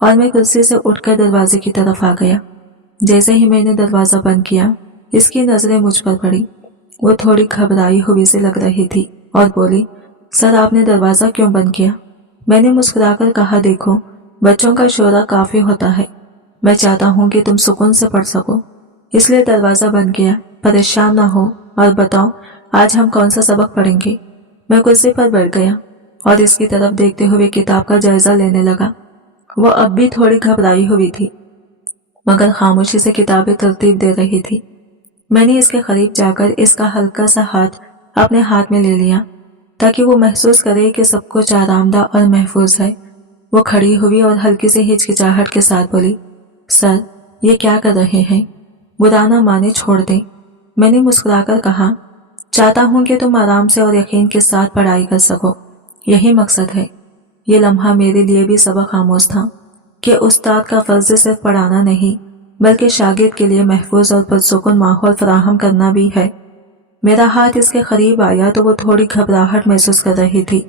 اور میں کرسی سے اٹھ کر دروازے کی طرف آ گیا۔ جیسے ہی میں نے دروازہ بند کیا اس کی نظریں مجھ پر پڑی۔ وہ تھوڑی گھبرائی ہوئی سی لگ رہی تھی اور بولی، سر آپ نے دروازہ کیوں بند کیا؟ میں نے مسکرا کر کہا، دیکھو بچوں کا شورا کافی ہوتا ہے، میں چاہتا ہوں کہ تم سکون سے پڑھ سکو، اس لیے دروازہ بند کیا۔ پریشان نہ ہو اور بتاؤ آج ہم کون سا سبق پڑھیں گے؟ میں کرسی پر بیٹھ گیا اور اس کی طرف دیکھتے ہوئے کتاب کا جائزہ لینے لگا۔ وہ اب بھی تھوڑی گھبرائی ہوئی تھی مگر خاموشی سے کتابیں ترتیب دے رہی تھی۔ میں نے اس کے قریب جا کر اس کا ہلکا سا ہاتھ اپنے ہاتھ میں لے لیا تاکہ وہ محسوس کرے کہ سب کچھ آرام دہ اور محفوظ ہے۔ وہ کھڑی ہوئی اور ہلکی سی ہچکچاہٹ کے ساتھ بولی، سر یہ کیا کر رہے ہیں؟ برا نہ مانے چھوڑ دیں۔ میں نے مسکرا کر کہا، چاہتا ہوں کہ تم آرام سے اور یقین کے ساتھ پڑھائی کر سکو، یہی مقصد ہے۔ یہ لمحہ میرے لیے بھی سبق آموز تھا کہ استاد کا فرض صرف پڑھانا نہیں بلکہ شاگرد کے لیے محفوظ اور پرسکون ماحول فراہم کرنا بھی ہے۔ میرا ہاتھ اس کے قریب آیا تو وہ تھوڑی گھبراہٹ محسوس کر رہی تھی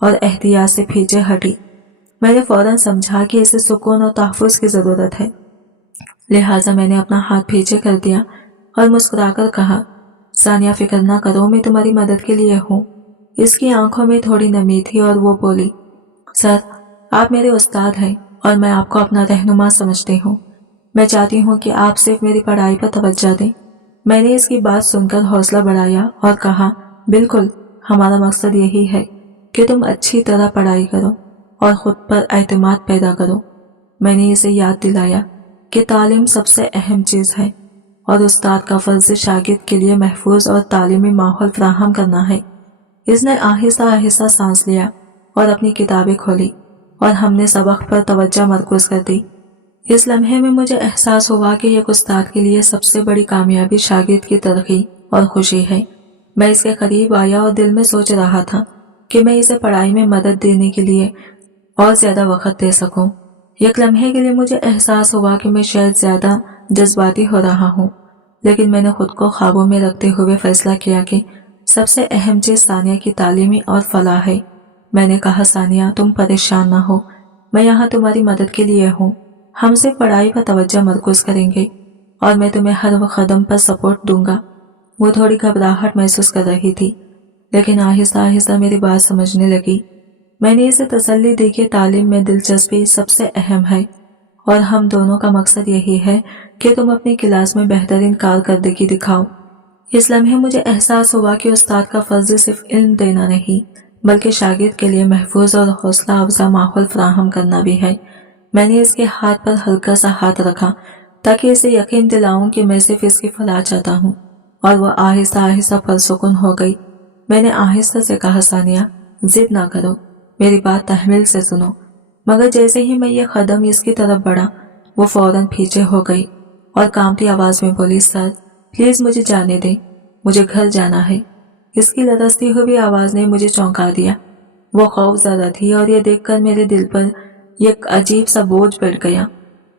اور احتیاط سے پیچھے ہٹی۔ میں نے فوراً سمجھا کہ اسے سکون اور تحفظ کی ضرورت ہے، لہٰذا میں نے اپنا ہاتھ پیچھے کر دیا اور مسکرا کر کہا، ثانیہ فکر نہ کرو، میں تمہاری مدد کے لیے ہوں۔ اس کی آنکھوں میں تھوڑی نمی تھی اور وہ بولی، سر آپ میرے استاد ہیں اور میں آپ کو اپنا رہنما سمجھتی ہوں، میں چاہتی ہوں کہ آپ صرف میری پڑھائی پر توجہ دیں۔ میں نے اس کی بات سن کر حوصلہ بڑھایا اور کہا، بالکل، ہمارا مقصد یہی ہے کہ تم اچھی طرح پڑھائی کرو اور خود پر اعتماد پیدا کرو۔ میں نے اسے یاد دلایا کہ تعلیم سب سے اہم چیز ہے اور استاد کا فرض شاگرد کے لیے محفوظ اور تعلیمی ماحول فراہم کرنا ہے۔ اس نے آہستہ آہستہ سانس لیا اور اپنی کتابیں کھولی اور ہم نے سبق پر توجہ مرکوز کر دی۔ اس لمحے میں مجھے احساس ہوا کہ ایک استاد کے لیے سب سے بڑی کامیابی شاگرد کی ترقی اور خوشی ہے۔ میں اس کے قریب آیا اور دل میں سوچ رہا تھا کہ میں اسے پڑھائی میں مدد دینے کے لیے اور زیادہ وقت دے سکوں۔ ایک لمحے کے لیے مجھے احساس ہوا کہ میں شاید زیادہ جذباتی ہو رہا ہوں، لیکن میں نے خود کو قابو میں رکھتے ہوئے فیصلہ کیا کہ سب سے اہم چیز ثانیہ کی تعلیمی اور فلاح ہے۔ میں نے کہا، ثانیہ تم پریشان نہ ہو، میں یہاں تمہاری مدد کے لیے ہوں، ہم صرف پڑھائی پر توجہ مرکوز کریں گے اور میں تمہیں ہر وہ قدم پر سپورٹ دوں گا۔ وہ تھوڑی گھبراہٹ محسوس کر رہی تھی لیکن آہستہ آہستہ میری بات سمجھنے لگی۔ میں نے اسے تسلی دی کہ تعلیم میں دلچسپی سب سے اہم ہے اور ہم دونوں کا مقصد یہی ہے کہ تم اپنی کلاس میں بہترین کارکردگی دکھاؤ۔ اس لمحے مجھے احساس ہوا کہ استاد کا فرض صرف علم دینا نہیں بلکہ شاگرد کے لیے محفوظ اور حوصلہ افزا ماحول فراہم کرنا بھی ہے۔ میں نے اس کے ہاتھ پر ہلکا سا ہاتھ رکھا تاکہ اسے یقین دلاؤں کہ میں صرف اس کی فلاح چاہتا ہوں، اور وہ آہستہ آہستہ پرسکون ہو گئی۔ میں نے آہستہ سے کہا، ثانیہ ضد نہ کرو، میری بات تحمل سے سنو۔ مگر جیسے ہی میں یہ قدم اس کی طرف بڑھا وہ فوراً پیچھے ہو گئی اور کانپتی آواز میں بولی، سر پلیز مجھے جانے دیں، مجھے گھر جانا ہے۔ اس کی لرزتی ہوئی آواز نے مجھے چونکا دیا۔ وہ خوف زدہ تھی اور یہ دیکھ کر میرے دل پر ایک عجیب سا بوجھ بیٹھ گیا۔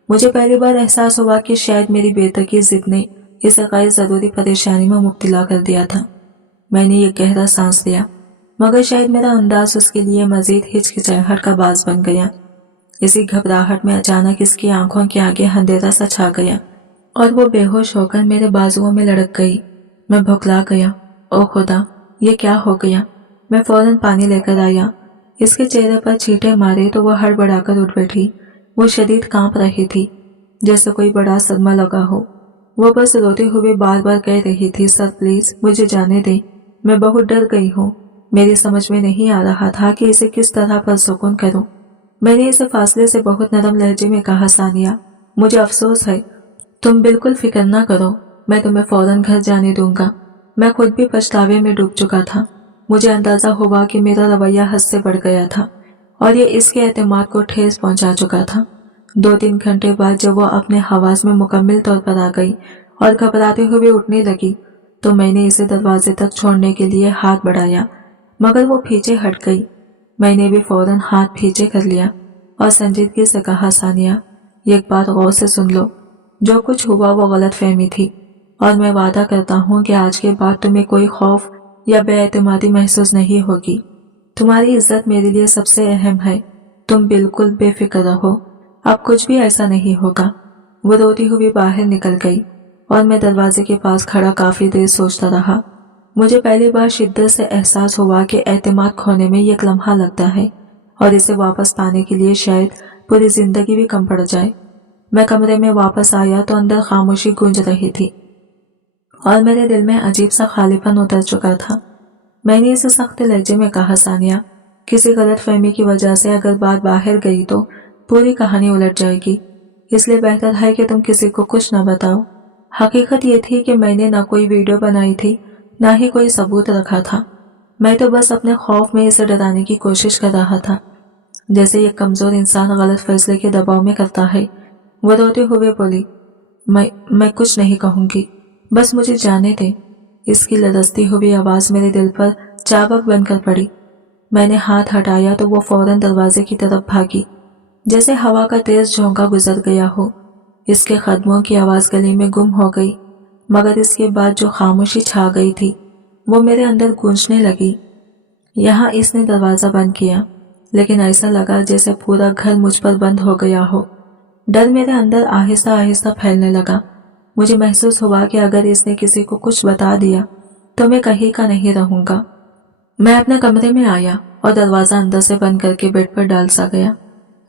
مجھے پہلی بار احساس ہوا کہ شاید میری بے تکی ضد نے اسے غیر ضروری پریشانی میں مبتلا کر دیا تھا۔ میں نے ایک گہرا سانس لیا مگر شاید میرا انداز اس کے لیے مزید ہچکچاہٹ کا باعث بن گیا۔ اسی گھبراہٹ میں اچانک اس کی آنکھوں کے آگے اندھیرا سا چھا گیا اور وہ بے ہوش ہو کر میرے بازوؤں میں لڑک گئی۔ میں بھکلا گیا، او خدا یہ کیا ہو گیا؟ میں فوراً پانی لے کر آیا۔ اس کے چہرے پر چھینٹے مارے تو وہ ہڑبڑا کر اٹھ بیٹھی۔ وہ شدید کانپ رہی تھی جیسے کوئی بڑا صدمہ لگا ہو۔ وہ بس روتے ہوئے بار بار کہہ رہی تھی، سر پلیز مجھے جانے دیں، میں بہت ڈر گئی ہوں۔ میری سمجھ میں نہیں آ رہا تھا کہ اسے کس طرح پرسکون کروں۔ میں نے اسے فاصلے سے بہت نرم لہجے میں کہا، ثانیہ مجھے افسوس ہے، تم بالکل فکر نہ کرو، میں تمہیں فوراً گھر جانے دوں گا۔ میں خود بھی پچھتاوے میں ڈوب چکا تھا۔ مجھے اندازہ ہوا کہ میرا رویہ حد سے بڑھ گیا تھا اور یہ اس کے اعتماد کو ٹھیس پہنچا چکا تھا۔ 2-3 گھنٹے بعد جب وہ اپنے حواس میں مکمل طور پر آ گئی اور گھبراتے ہوئے اٹھنے لگی تو میں نے اسے دروازے تک چھوڑنے کے لیے ہاتھ بڑھایا مگر وہ پیچھے ہٹ گئی۔ میں نے بھی فوراً ہاتھ پیچھے کر لیا اور سنجیدگی سے کہا، ثانیہ ایک بات غور سے سن لو، جو کچھ ہوا وہ غلط فہمی تھی और मैं वादा करता हूँ कि आज के बाद तुम्हें कोई खौफ या बेएतमादी महसूस नहीं होगी। तुम्हारी इज्जत मेरे लिए सबसे अहम है। तुम बिल्कुल बेफिक्र रहो, अब कुछ भी ऐसा नहीं होगा। वो रोती हुई बाहर निकल गई और मैं दरवाजे के पास खड़ा काफी देर सोचता रहा। मुझे पहली बार शिद्दत से एहसास हुआ कि एतमाद खोने में एक लम्हा लगता है और इसे वापस पाने के लिए शायद पूरी जिंदगी भी कम पड़ जाए। मैं कमरे में वापस आया तो अंदर खामोशी गूंज रही थी और मेरे दिल में अजीब सा खालीपन उतर चुका था। मैंने इसे सख्त लहजे में कहा, सानिया, किसी गलत फहमी की वजह से अगर बात बाहर गई तो पूरी कहानी उलट जाएगी, इसलिए बेहतर है कि तुम किसी को कुछ न बताओ। हकीकत ये थी कि मैंने ना कोई वीडियो बनाई थी, ना ही कोई सबूत रखा था। मैं तो बस अपने खौफ में इसे डराने की कोशिश कर रहा था, जैसे एक कमजोर इंसान गलत फैसले के दबाव में करता है। वो रोते हुए बोली, मैं कुछ नहीं कहूंगी, बस मुझे जाने दे। इसकी लरसती हुई आवाज मेरे दिल पर चाबक बनकर पड़ी। मैंने हाथ हटाया तो वो फौरन दरवाजे की तरफ भागी, जैसे हवा का तेज झोंका गुजर गया हो। इसके कदमों की आवाज गली में गुम हो गई, मगर इसके बाद जो खामोशी छा गई थी वो मेरे अंदर गूंजने लगी। यहाँ इसने दरवाजा बंद किया, लेकिन ऐसा लगा जैसे पूरा घर मुझ पर बंद हो गया हो। डर मेरे अंदर आहिस्ता आहिस्ता फैलने लगा। मुझे महसूस हुआ कि अगर इसने किसी को कुछ बता दिया तो मैं कहीं का नहीं रहूंगा। मैं अपने कमरे में आया और दरवाजा अंदर से बंद करके बेड पर डाल सा गया।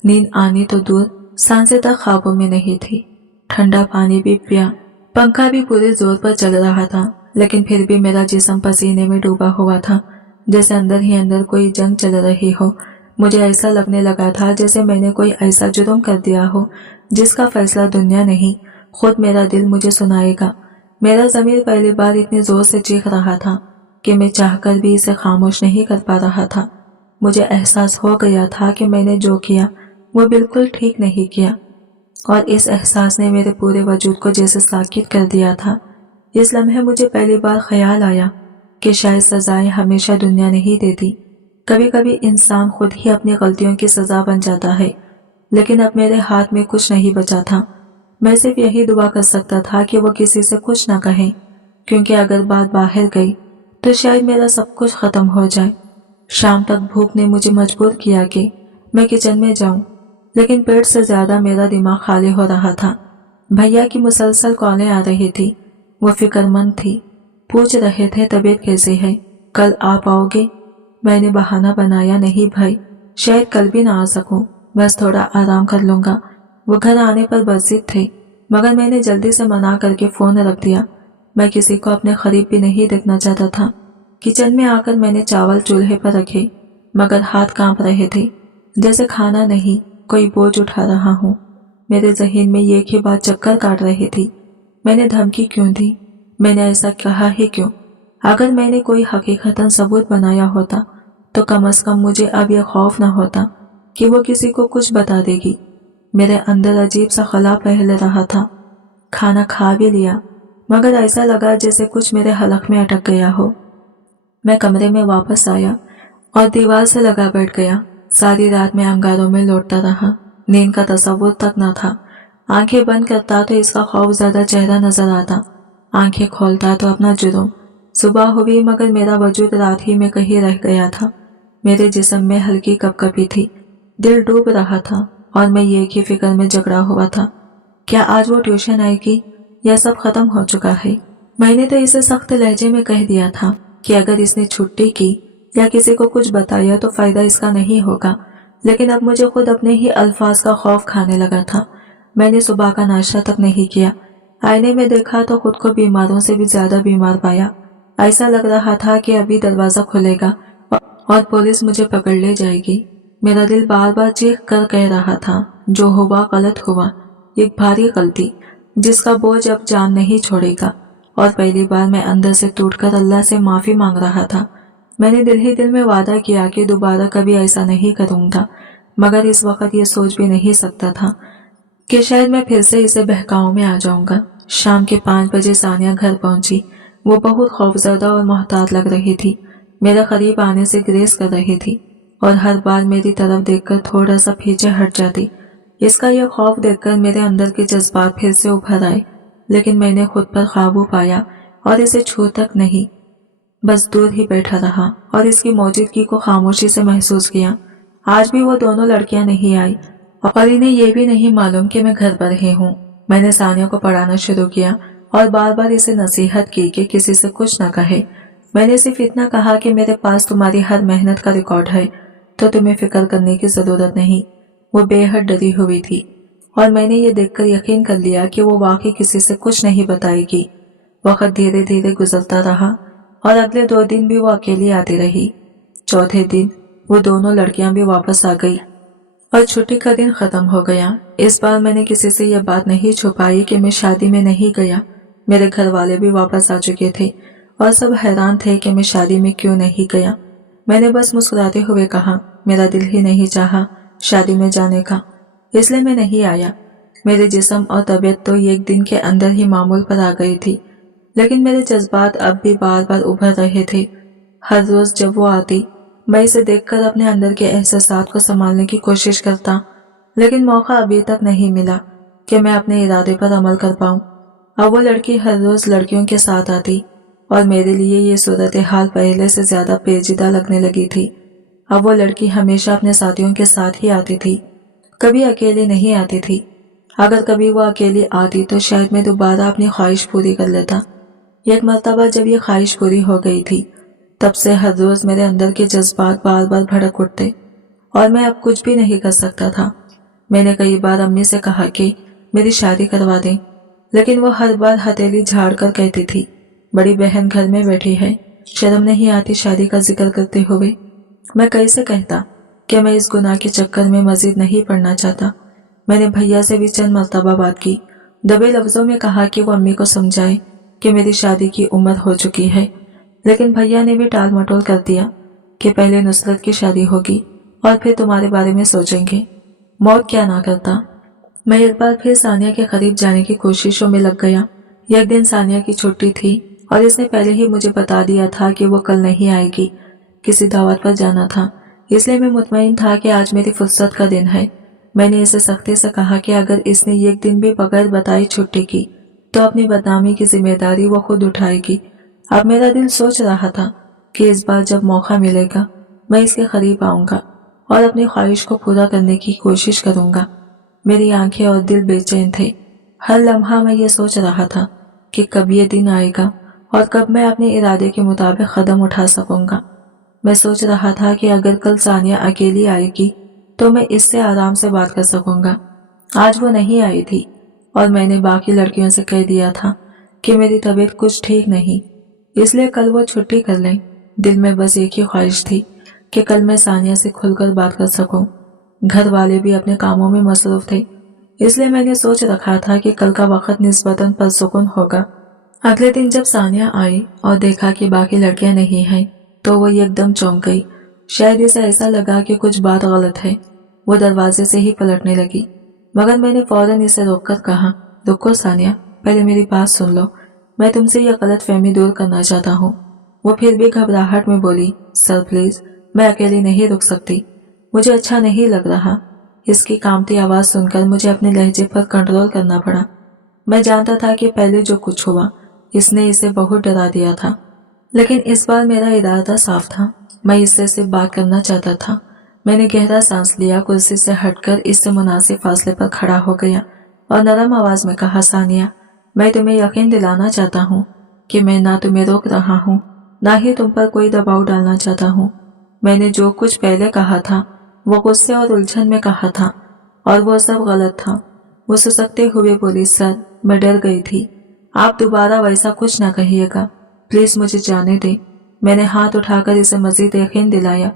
नींद आनी तो दूर, सांसें तक ख्वाबों में नहीं थी। ठंडा पानी भी पिया, पंखा भी पूरे जोर पर चल रहा था, लेकिन फिर भी मेरा जिस्म पसीने में डूबा हुआ था, जैसे अंदर ही अंदर कोई जंग चल रही हो। मुझे ऐसा लगने लगा था जैसे मैंने कोई ऐसा जुर्म कर दिया हो जिसका फैसला दुनिया नहीं, खुद मेरा दिल मुझे सुनाएगा। मेरा ज़मीर पहली बार इतनी जोर से चीख रहा था कि मैं चाहकर भी इसे खामोश नहीं कर पा रहा था। मुझे एहसास हो गया था कि मैंने जो किया वो बिल्कुल ठीक नहीं किया, और इस एहसास ने मेरे पूरे वजूद को जैसे साकित कर दिया था। इस लम्हे मुझे पहली बार ख्याल आया कि शायद सजाएं हमेशा दुनिया नहीं देती, कभी कभी इंसान खुद ही अपनी गलतियों की सजा बन जाता है। लेकिन अब मेरे हाथ में कुछ नहीं बचा था। मैं सिर्फ यही दुआ कर सकता था कि वो किसी से कुछ न कहे, क्योंकि अगर बात बाहर गई तो शायद मेरा सब कुछ खत्म हो जाए। शाम तक भूख ने मुझे मजबूर किया कि मैं किचन में जाऊं, लेकिन पेट से ज्यादा मेरा दिमाग खाली हो रहा था। भैया की मुसलसल कॉलें आ रही थी। वो फिक्रमंद थी, पूछ रहे थे तबीयत कैसे है, कल आ पाओगे। मैंने बहाना बनाया, नहीं भाई, शायद कल भी ना आ सकूं, बस थोड़ा आराम कर लूंगा। वो घर आने पर बज़िद थे, मगर मैंने जल्दी से मना करके फोन रख दिया। मैं किसी को अपने करीब भी नहीं देखना चाहता था। किचन में आकर मैंने चावल चूल्हे पर रखे, मगर हाथ कांप रहे थे, जैसे खाना नहीं कोई बोझ उठा रहा हूँ। मेरे ज़हन में एक ही बात चक्कर काट रही थी, मैंने धमकी क्यों दी, मैंने ऐसा कहा ही क्यों। अगर मैंने कोई हकीकतन सबूत बनाया होता तो कम से कम मुझे अब यह खौफ न होता कि वो किसी को कुछ बता देगी। मेरे अंदर अजीब सा खला फैल रहा था। खाना खा भी लिया, मगर ऐसा लगा जैसे कुछ मेरे हलक में अटक गया हो। मैं कमरे में वापस आया और दीवार से लगा बैठ गया। सारी रात मैं अंगारों में लौटता रहा, नींद का तस्वुर तक न था। आंखें बंद करता तो इसका खौफ ज्यादा चेहरा नजर आता, आंखें खोलता तो अपना जुर्म। सुबह हुई मगर मेरा वजूद रात ही में कहीं रह गया था। मेरे जिस्म में हल्की कपकपी थी, दिल डूब रहा था और मैं एक ही फिक्र में जकड़ा हुआ था, क्या आज वो ट्यूशन आएगी या सब खत्म हो चुका है। मैंने तो इसे सख्त लहजे में कह दिया था कि अगर इसने छुट्टी की या किसी को कुछ बताया तो फायदा इसका नहीं होगा, लेकिन अब मुझे खुद अपने ही अल्फाज का खौफ खाने लगा था। मैंने सुबह का नाश्ता तक नहीं किया। आईने में देखा तो खुद को बीमारों से भी ज्यादा बीमार पाया। ऐसा लग रहा था कि अभी दरवाजा खुलेगा और पुलिस मुझे पकड़ ले जाएगी। मेरा दिल बार बार चीख कर कह रहा था, जो हुआ गलत हुआ, एक भारी गलती जिसका बोझ अब जान नहीं छोड़ेगा। और पहली बार मैं अंदर से टूटकर अल्लाह से माफी मांग रहा था। मैंने दिल ही दिल में वादा किया कि दोबारा कभी ऐसा नहीं करूंगा, मगर इस वक्त ये सोच भी नहीं सकता था कि शायद मैं फिर से इसे बहकाव में आ जाऊंगा। शाम के 5 बजे सानिया घर पहुंची। वो बहुत खौफजदा और मोहतात लग रही थी। मेरे करीब आने से ग्रेस कर रही थी और हर बार मेरी तरफ देखकर थोड़ा सा पीछे हट जाती। इसका यह खौफ देखकर मेरे अंदर के जज्बात फिर से उभर आए। لیکن میں نے خود پر قابو پایا اور اسے چھو تک نہیں، بس دور ہی بیٹھا رہا اور اس کی موجودگی کو خاموشی سے محسوس کیا۔ آج بھی وہ دونوں لڑکیاں نہیں آئی اور انہیں یہ بھی نہیں معلوم کہ میں گھر پر ہی ہوں۔ میں نے ثانیہ کو پڑھانا شروع کیا اور بار بار اسے نصیحت کی کہ کسی سے کچھ نہ کہے۔ میں نے صرف اتنا کہا کہ میرے پاس تمہاری ہر محنت کا ریکارڈ ہے، تو تمہیں فکر کرنے کی ضرورت نہیں۔ وہ بے حد ڈری ہوئی تھی اور میں نے یہ دیکھ کر یقین کر لیا کہ وہ واقعی کسی سے کچھ نہیں بتائے گی۔ وقت دھیرے دھیرے گزرتا رہا اور اگلے 2 دن بھی وہ اکیلی آتی رہی۔ چوتھے دن وہ دونوں لڑکیاں بھی واپس آ گئی اور چھٹی کا دن ختم ہو گیا۔ اس بار میں نے کسی سے یہ بات نہیں چھپائی کہ میں شادی میں نہیں گیا۔ میرے گھر والے بھی واپس آ چکے تھے اور سب حیران تھے کہ میں شادی میں کیوں نہیں گیا۔ میں نے بس مسکراتے ہوئے کہا، میرا دل ہی نہیں چاہا شادی میں جانے کا، اس لیے میں نہیں آیا۔ میرے جسم اور طبیعت تو ایک دن کے اندر ہی معمول پر آ گئی تھی، لیکن میرے جذبات اب بھی بار بار ابھر رہے تھے۔ ہر روز جب وہ آتی، میں اسے دیکھ کر اپنے اندر کے احساسات کو سنبھالنے کی کوشش کرتا، لیکن موقع ابھی تک نہیں ملا کہ میں اپنے ارادے پر عمل کر پاؤں۔ اب وہ لڑکی ہر روز لڑکیوں کے ساتھ آتی اور میرے لیے یہ صورتحال پہلے سے زیادہ پیچیدہ لگنے لگی تھی۔ اب وہ لڑکی ہمیشہ اپنے ساتھیوں کے ساتھ ہی آتی تھی، کبھی اکیلے نہیں آتی تھی۔ اگر کبھی وہ اکیلی آتی تو شاید میں دوبارہ اپنی خواہش پوری کر لیتا۔ ایک مرتبہ جب یہ خواہش پوری ہو گئی تھی، تب سے ہر روز میرے اندر کے جذبات بار بار بھڑک اٹھتے اور میں اب کچھ بھی نہیں کر سکتا تھا۔ میں نے کئی بار امی سے کہا کہ میری شادی کروا دیں، لیکن وہ ہر بار ہتھیلی جھاڑ کر کہتی تھی، بڑی بہن گھر میں بیٹھی ہے، شرم نہیں آتی شادی کا ذکر کرتے ہوئے۔ میں کیسے کہتا کہ میں اس گناہ کے چکر میں مزید نہیں پڑنا چاہتا۔ میں نے بھیا سے بھی چند مرتبہ بات کی، دبے لفظوں میں کہا کہ وہ امی کو سمجھائے کہ میری شادی کی عمر ہو چکی ہے، لیکن بھیا نے بھی ٹال مٹول کر دیا کہ پہلے نصرت کی شادی ہوگی اور پھر تمہارے بارے میں سوچیں گے۔ موت کیا نہ کرتا۔ میں ایک بار پھر ثانیہ کے قریب جانے کی کوششوں میں لگ گیا۔ ایک دن ثانیہ کی چھٹی تھی اور اس نے پہلے ہی مجھے بتا دیا تھا کہ وہ کل نہیں آئے گی، کسی دعوت پر جانا تھا، اس لیے میں مطمئن تھا کہ آج میری فرصت کا دن ہے۔ میں نے اسے سختی سے کہا کہ اگر اس نے ایک دن بھی بغیر بتائی چھٹی کی تو اپنی بدنامی کی ذمہ داری وہ خود اٹھائے گی۔ اب میرا دل سوچ رہا تھا کہ اس بار جب موقع ملے گا میں اس کے قریب آؤں گا اور اپنی خواہش کو پورا کرنے کی کوشش کروں گا۔ میری آنکھیں اور دل بے چین تھے۔ ہر لمحہ میں یہ سوچ رہا تھا کہ کب یہ دن آئے گا اور کب میں اپنے ارادے کے مطابق قدم اٹھا سکوں گا۔ میں سوچ رہا تھا کہ اگر کل ثانیہ اکیلی آئے گی تو میں اس سے آرام سے بات کر سکوں گا۔ آج وہ نہیں آئی تھی اور میں نے باقی لڑکیوں سے کہہ دیا تھا کہ میری طبیعت کچھ ٹھیک نہیں، اس لیے کل وہ چھٹی کر لیں۔ دل میں بس ایک ہی خواہش تھی کہ کل میں ثانیہ سے کھل کر بات کر سکوں۔ گھر والے بھی اپنے کاموں میں مصروف تھے، اس لیے میں نے سوچ رکھا تھا کہ کل کا وقت نسبتاً پرسکون ہوگا۔ اگلے دن جب ثانیہ آئی اور دیکھا کہ باقی لڑکیاں نہیں ہیں تو وہ ایک دم چونک گئی۔ شاید اسے ایسا لگا کہ کچھ بات غلط ہے۔ وہ دروازے سے ہی پلٹنے لگی، مگر میں نے فوراً اسے روک کر کہا، رکو ثانیہ، پہلے میری بات سن لو، میں تم سے یہ غلط فہمی دور کرنا چاہتا ہوں۔ وہ پھر بھی گھبراہٹ میں بولی، سر پلیز، میں اکیلی نہیں رک سکتی، مجھے اچھا نہیں لگ رہا۔ اس کی کانپتی آواز سن کر مجھے اپنے لہجے پر کنٹرول کرنا پڑا۔ میں جانتا تھا کہ پہلے جو کچھ ہوا اس نے اسے بہت ڈرا دیا تھا، لیکن اس بار میرا ارادہ صاف تھا، میں اس سے صرف بات کرنا چاہتا تھا۔ میں نے گہرا سانس لیا، کرسی سے ہٹ کر اس سے مناسب فاصلے پر کھڑا ہو گیا اور نرم آواز میں کہا، ثانیہ، میں تمہیں یقین دلانا چاہتا ہوں کہ میں نہ تمہیں روک رہا ہوں نہ ہی تم پر کوئی دباؤ ڈالنا چاہتا ہوں۔ میں نے جو کچھ پہلے کہا تھا وہ غصے اور الجھن میں کہا تھا اور وہ سب غلط تھا۔ وہ سسکتے ہوئے بولی، سر، میں ڈر گئی تھی، آپ دوبارہ ویسا کچھ نہ کہیے گا، پلیز مجھے جانے دیں۔ میں نے ہاتھ اٹھا کر اسے مزید یقین دلایا،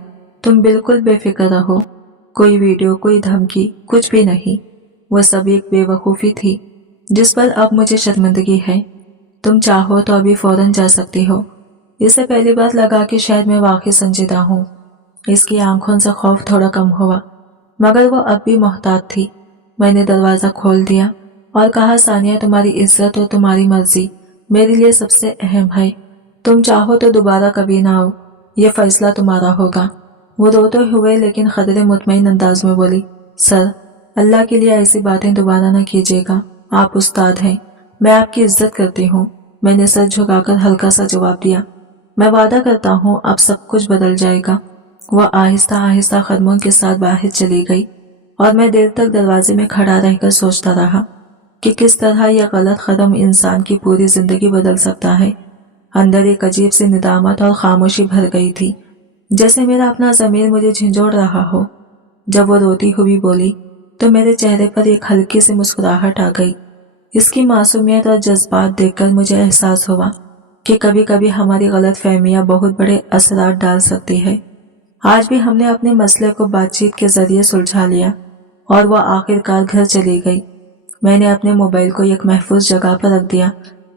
تم بالکل بے فکر رہو، کوئی ویڈیو، کوئی دھمکی، کچھ بھی نہیں۔ وہ سب ایک بے وقوفی تھی جس پر اب مجھے شرمندگی ہے۔ تم چاہو تو ابھی فوراً جا سکتی ہو۔ اسے پہلی بار لگا کہ شاید میں واقعی سنجیدہ ہوں۔ اس کی آنکھوں سے خوف تھوڑا کم ہوا، مگر وہ اب بھی محتاط تھی۔ میں نے دروازہ کھول دیا اور کہا، ثانیہ، تمہاری عزت اور تمہاری مرضی میرے لیے سب سے اہم ہے۔ تم چاہو تو دوبارہ کبھی نہ آؤ، یہ فیصلہ تمہارا ہوگا۔ وہ روتے ہوئے لیکن قدرے مطمئن انداز میں بولی، سر، اللہ کے لیے ایسی باتیں دوبارہ نہ کیجیے گا، آپ استاد ہیں، मैं आपकी इज्जत करती हूँ। मैंने सर झुकाकर हल्का सा जवाब दिया। मैं वादा करता हूँ अब सब कुछ बदल जाएगा। वह आहिस्ता आहिस्ता कदमों के साथ बाहर चली गई और मैं देर तक दरवाजे में खड़ा रहकर सोचता रहा कि किस तरह यह गलत कदम इंसान की पूरी जिंदगी बदल सकता है। अंदर एक अजीब सी निदामत और खामोशी भर गई थी, जैसे मेरा अपना ज़मीर मुझे झिंझोड़ रहा हो। जब वो रोती हुई बोली तो मेरे चेहरे पर एक हल्की सी मुस्कुराहट आ गई। इसकी मासूमियत और जज्बात देखकर मुझे एहसास हुआ कि कभी कभी हमारी गलत फहमियाँ बहुत बड़े असरात डाल सकती है। आज भी हमने अपने मसले को बातचीत के जरिए सुलझा लिया और वह आखिरकार घर चली गई। मैंने अपने मोबाइल को एक महफूज जगह पर रख दिया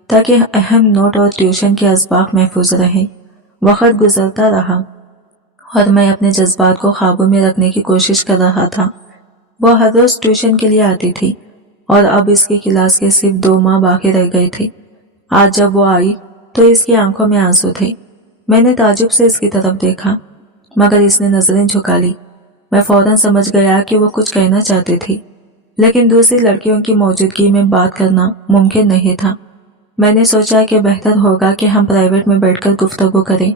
ताकि अहम नोट और ट्यूशन के असबाक महफूज रहें। वक्त गुजरता रहा और मैं अपने जज्बात को काबू में रखने की कोशिश कर रहा था। वह हर रोज ट्यूशन के लिए आती थी और अब इसकी क्लास के सिर्फ 2 माह बाकी रह गए थे। आज जब वो आई तो इसकी आंखों में आंसू थे। मैंने ताज्जुब से इसकी तरफ देखा मगर इसने नजरें झुका ली। मैं फौरन समझ गया कि वो कुछ कहना चाहती थी, लेकिन दूसरी लड़कियों की मौजूदगी में बात करना मुमकिन नहीं था। मैंने सोचा कि बेहतर होगा कि हम प्राइवेट में बैठकर गुफ्तगू करें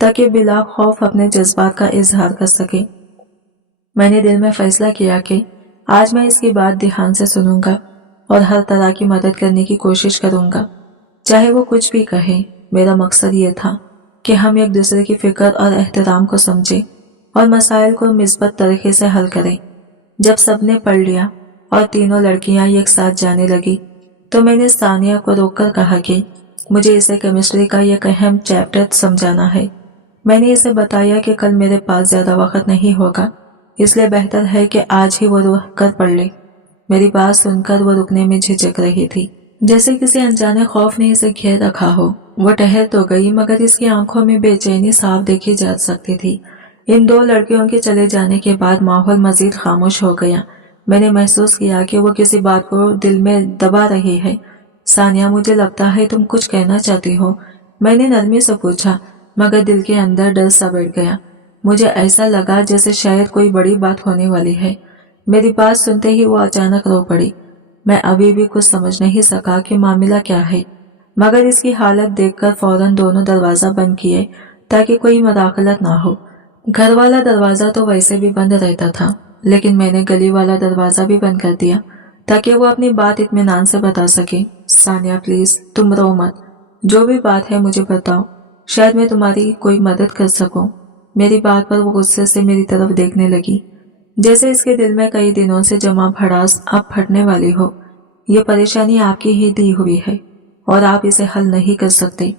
ताकि बिला खौफ अपने जज्बात का इजहार कर सके। मैंने दिल में फैसला किया कि आज मैं इसकी बात ध्यान से सुनूंगा और हर तरह की मदद करने की कोशिश करूंगा, चाहे वो कुछ भी कहे। मेरा मकसद ये था कि हम एक दूसरे की फिक्र और एहतराम को समझें और मसाइल को मिस्बत तरीके से हल करें। जब सबने पढ़ लिया और तीनों लड़कियां एक साथ जाने लगी तो मैंने सानिया को रोककर कहा कि मुझे इसे केमिस्ट्री का एक अहम चैप्टर समझाना है। मैंने इसे बताया कि कल मेरे पास ज्यादा वक्त नहीं होगा, इसलिए बेहतर है कि आज ही वो रुक कर पढ़ ले। मेरी बात सुनकर वो रुकने में झिझक रही थी, जैसे किसी अनजाने खौफ ने इसे घेर रखा हो। वो ठहर तो गई मगर इसकी आंखों में बेचैनी साफ देखी जा सकती थी। इन 2 लड़कियों के चले जाने के बाद माहौल मजीद खामोश हो गया। मैंने महसूस किया कि वो किसी बात को दिल में दबा रही है। सानिया, मुझे लगता है तुम कुछ कहना चाहती हो, मैंने नरमी से पूछा, मगर दिल के अंदर डर सा बैठ गया। मुझे ऐसा लगा जैसे शायद कोई बड़ी बात होने वाली है। मेरी बात सुनते ही वो अचानक रो पड़ी। मैं अभी भी कुछ समझ नहीं सका कि मामला क्या है, मगर इसकी हालत देखकर फौरन दोनों दरवाजा बंद किए ताकि कोई मदाखलत ना हो। घर वाला दरवाजा तो वैसे भी बंद रहता था, लेकिन मैंने गली वाला दरवाजा भी बंद कर दिया ताकि वो अपनी बात इत्मीनान से बता सके। सानिया प्लीज तुम रो मत, जो भी बात है मुझे बताओ, शायद मैं तुम्हारी कोई मदद कर सकूं। मेरी बात पर वो गुस्से से मेरी तरफ देखने लगी, जैसे इसके दिल में कई दिनों से जमा भड़ास अब फटने वाली हो। ये परेशानी आपकी ही दी हुई है और आप इसे हल नहीं कर सकते।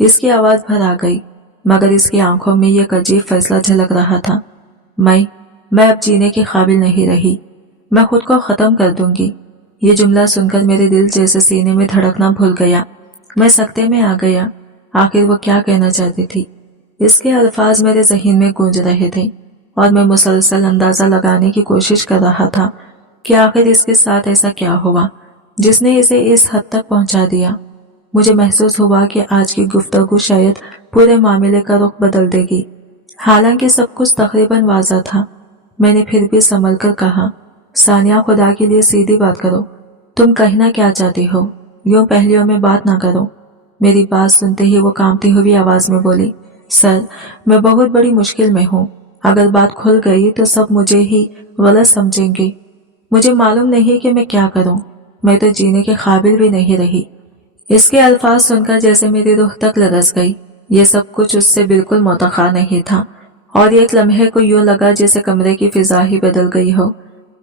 इसकी आवाज भर आ गई, मगर इसकी आंखों में एक अजीब फैसला झलक रहा था। मैं अब जीने के काबिल नहीं रही, मैं खुद को खत्म कर दूंगी। ये जुमला सुनकर मेरे दिल जैसे सीने में धड़कना भूल गया। मैं सकते में आ गया। आखिर वो क्या कहना चाहती थी? इसके अल्फाज मेरे ज़हन में गूंज रहे थे और मैं मुसलसल अंदाजा लगाने की कोशिश कर रहा था कि आखिर इसके साथ ऐसा क्या हुआ जिसने इसे इस हद तक पहुंचा दिया। मुझे महसूस हुआ कि आज की गुफ्तगू शायद पूरे मामले का रुख बदल देगी। हालांकि सब कुछ तकरीबन वाज़ा था। मैंने फिर भी संभल कर कहा, सानिया खुदा के लिए सीधी बात करो, तुम कहना क्या चाहती हो? यूं पहलियों में बात ना करो। मेरी बात सुनते ही वो कांपती हुई आवाज में बोली, सर मैं बहुत बड़ी मुश्किल में हूँ। अगर बात खुल गई तो सब मुझे ही गलत समझेंगे। मुझे मालूम नहीं कि मैं क्या करूँ। मैं तो जीने के काबिल भी नहीं रही। इसके अल्फाज सुनकर जैसे मेरी रूह तक लरस गई। ये सब कुछ उससे बिल्कुल मुतखा नहीं था और एक लम्हे को यूं लगा जैसे कमरे की फिजा ही बदल गई हो।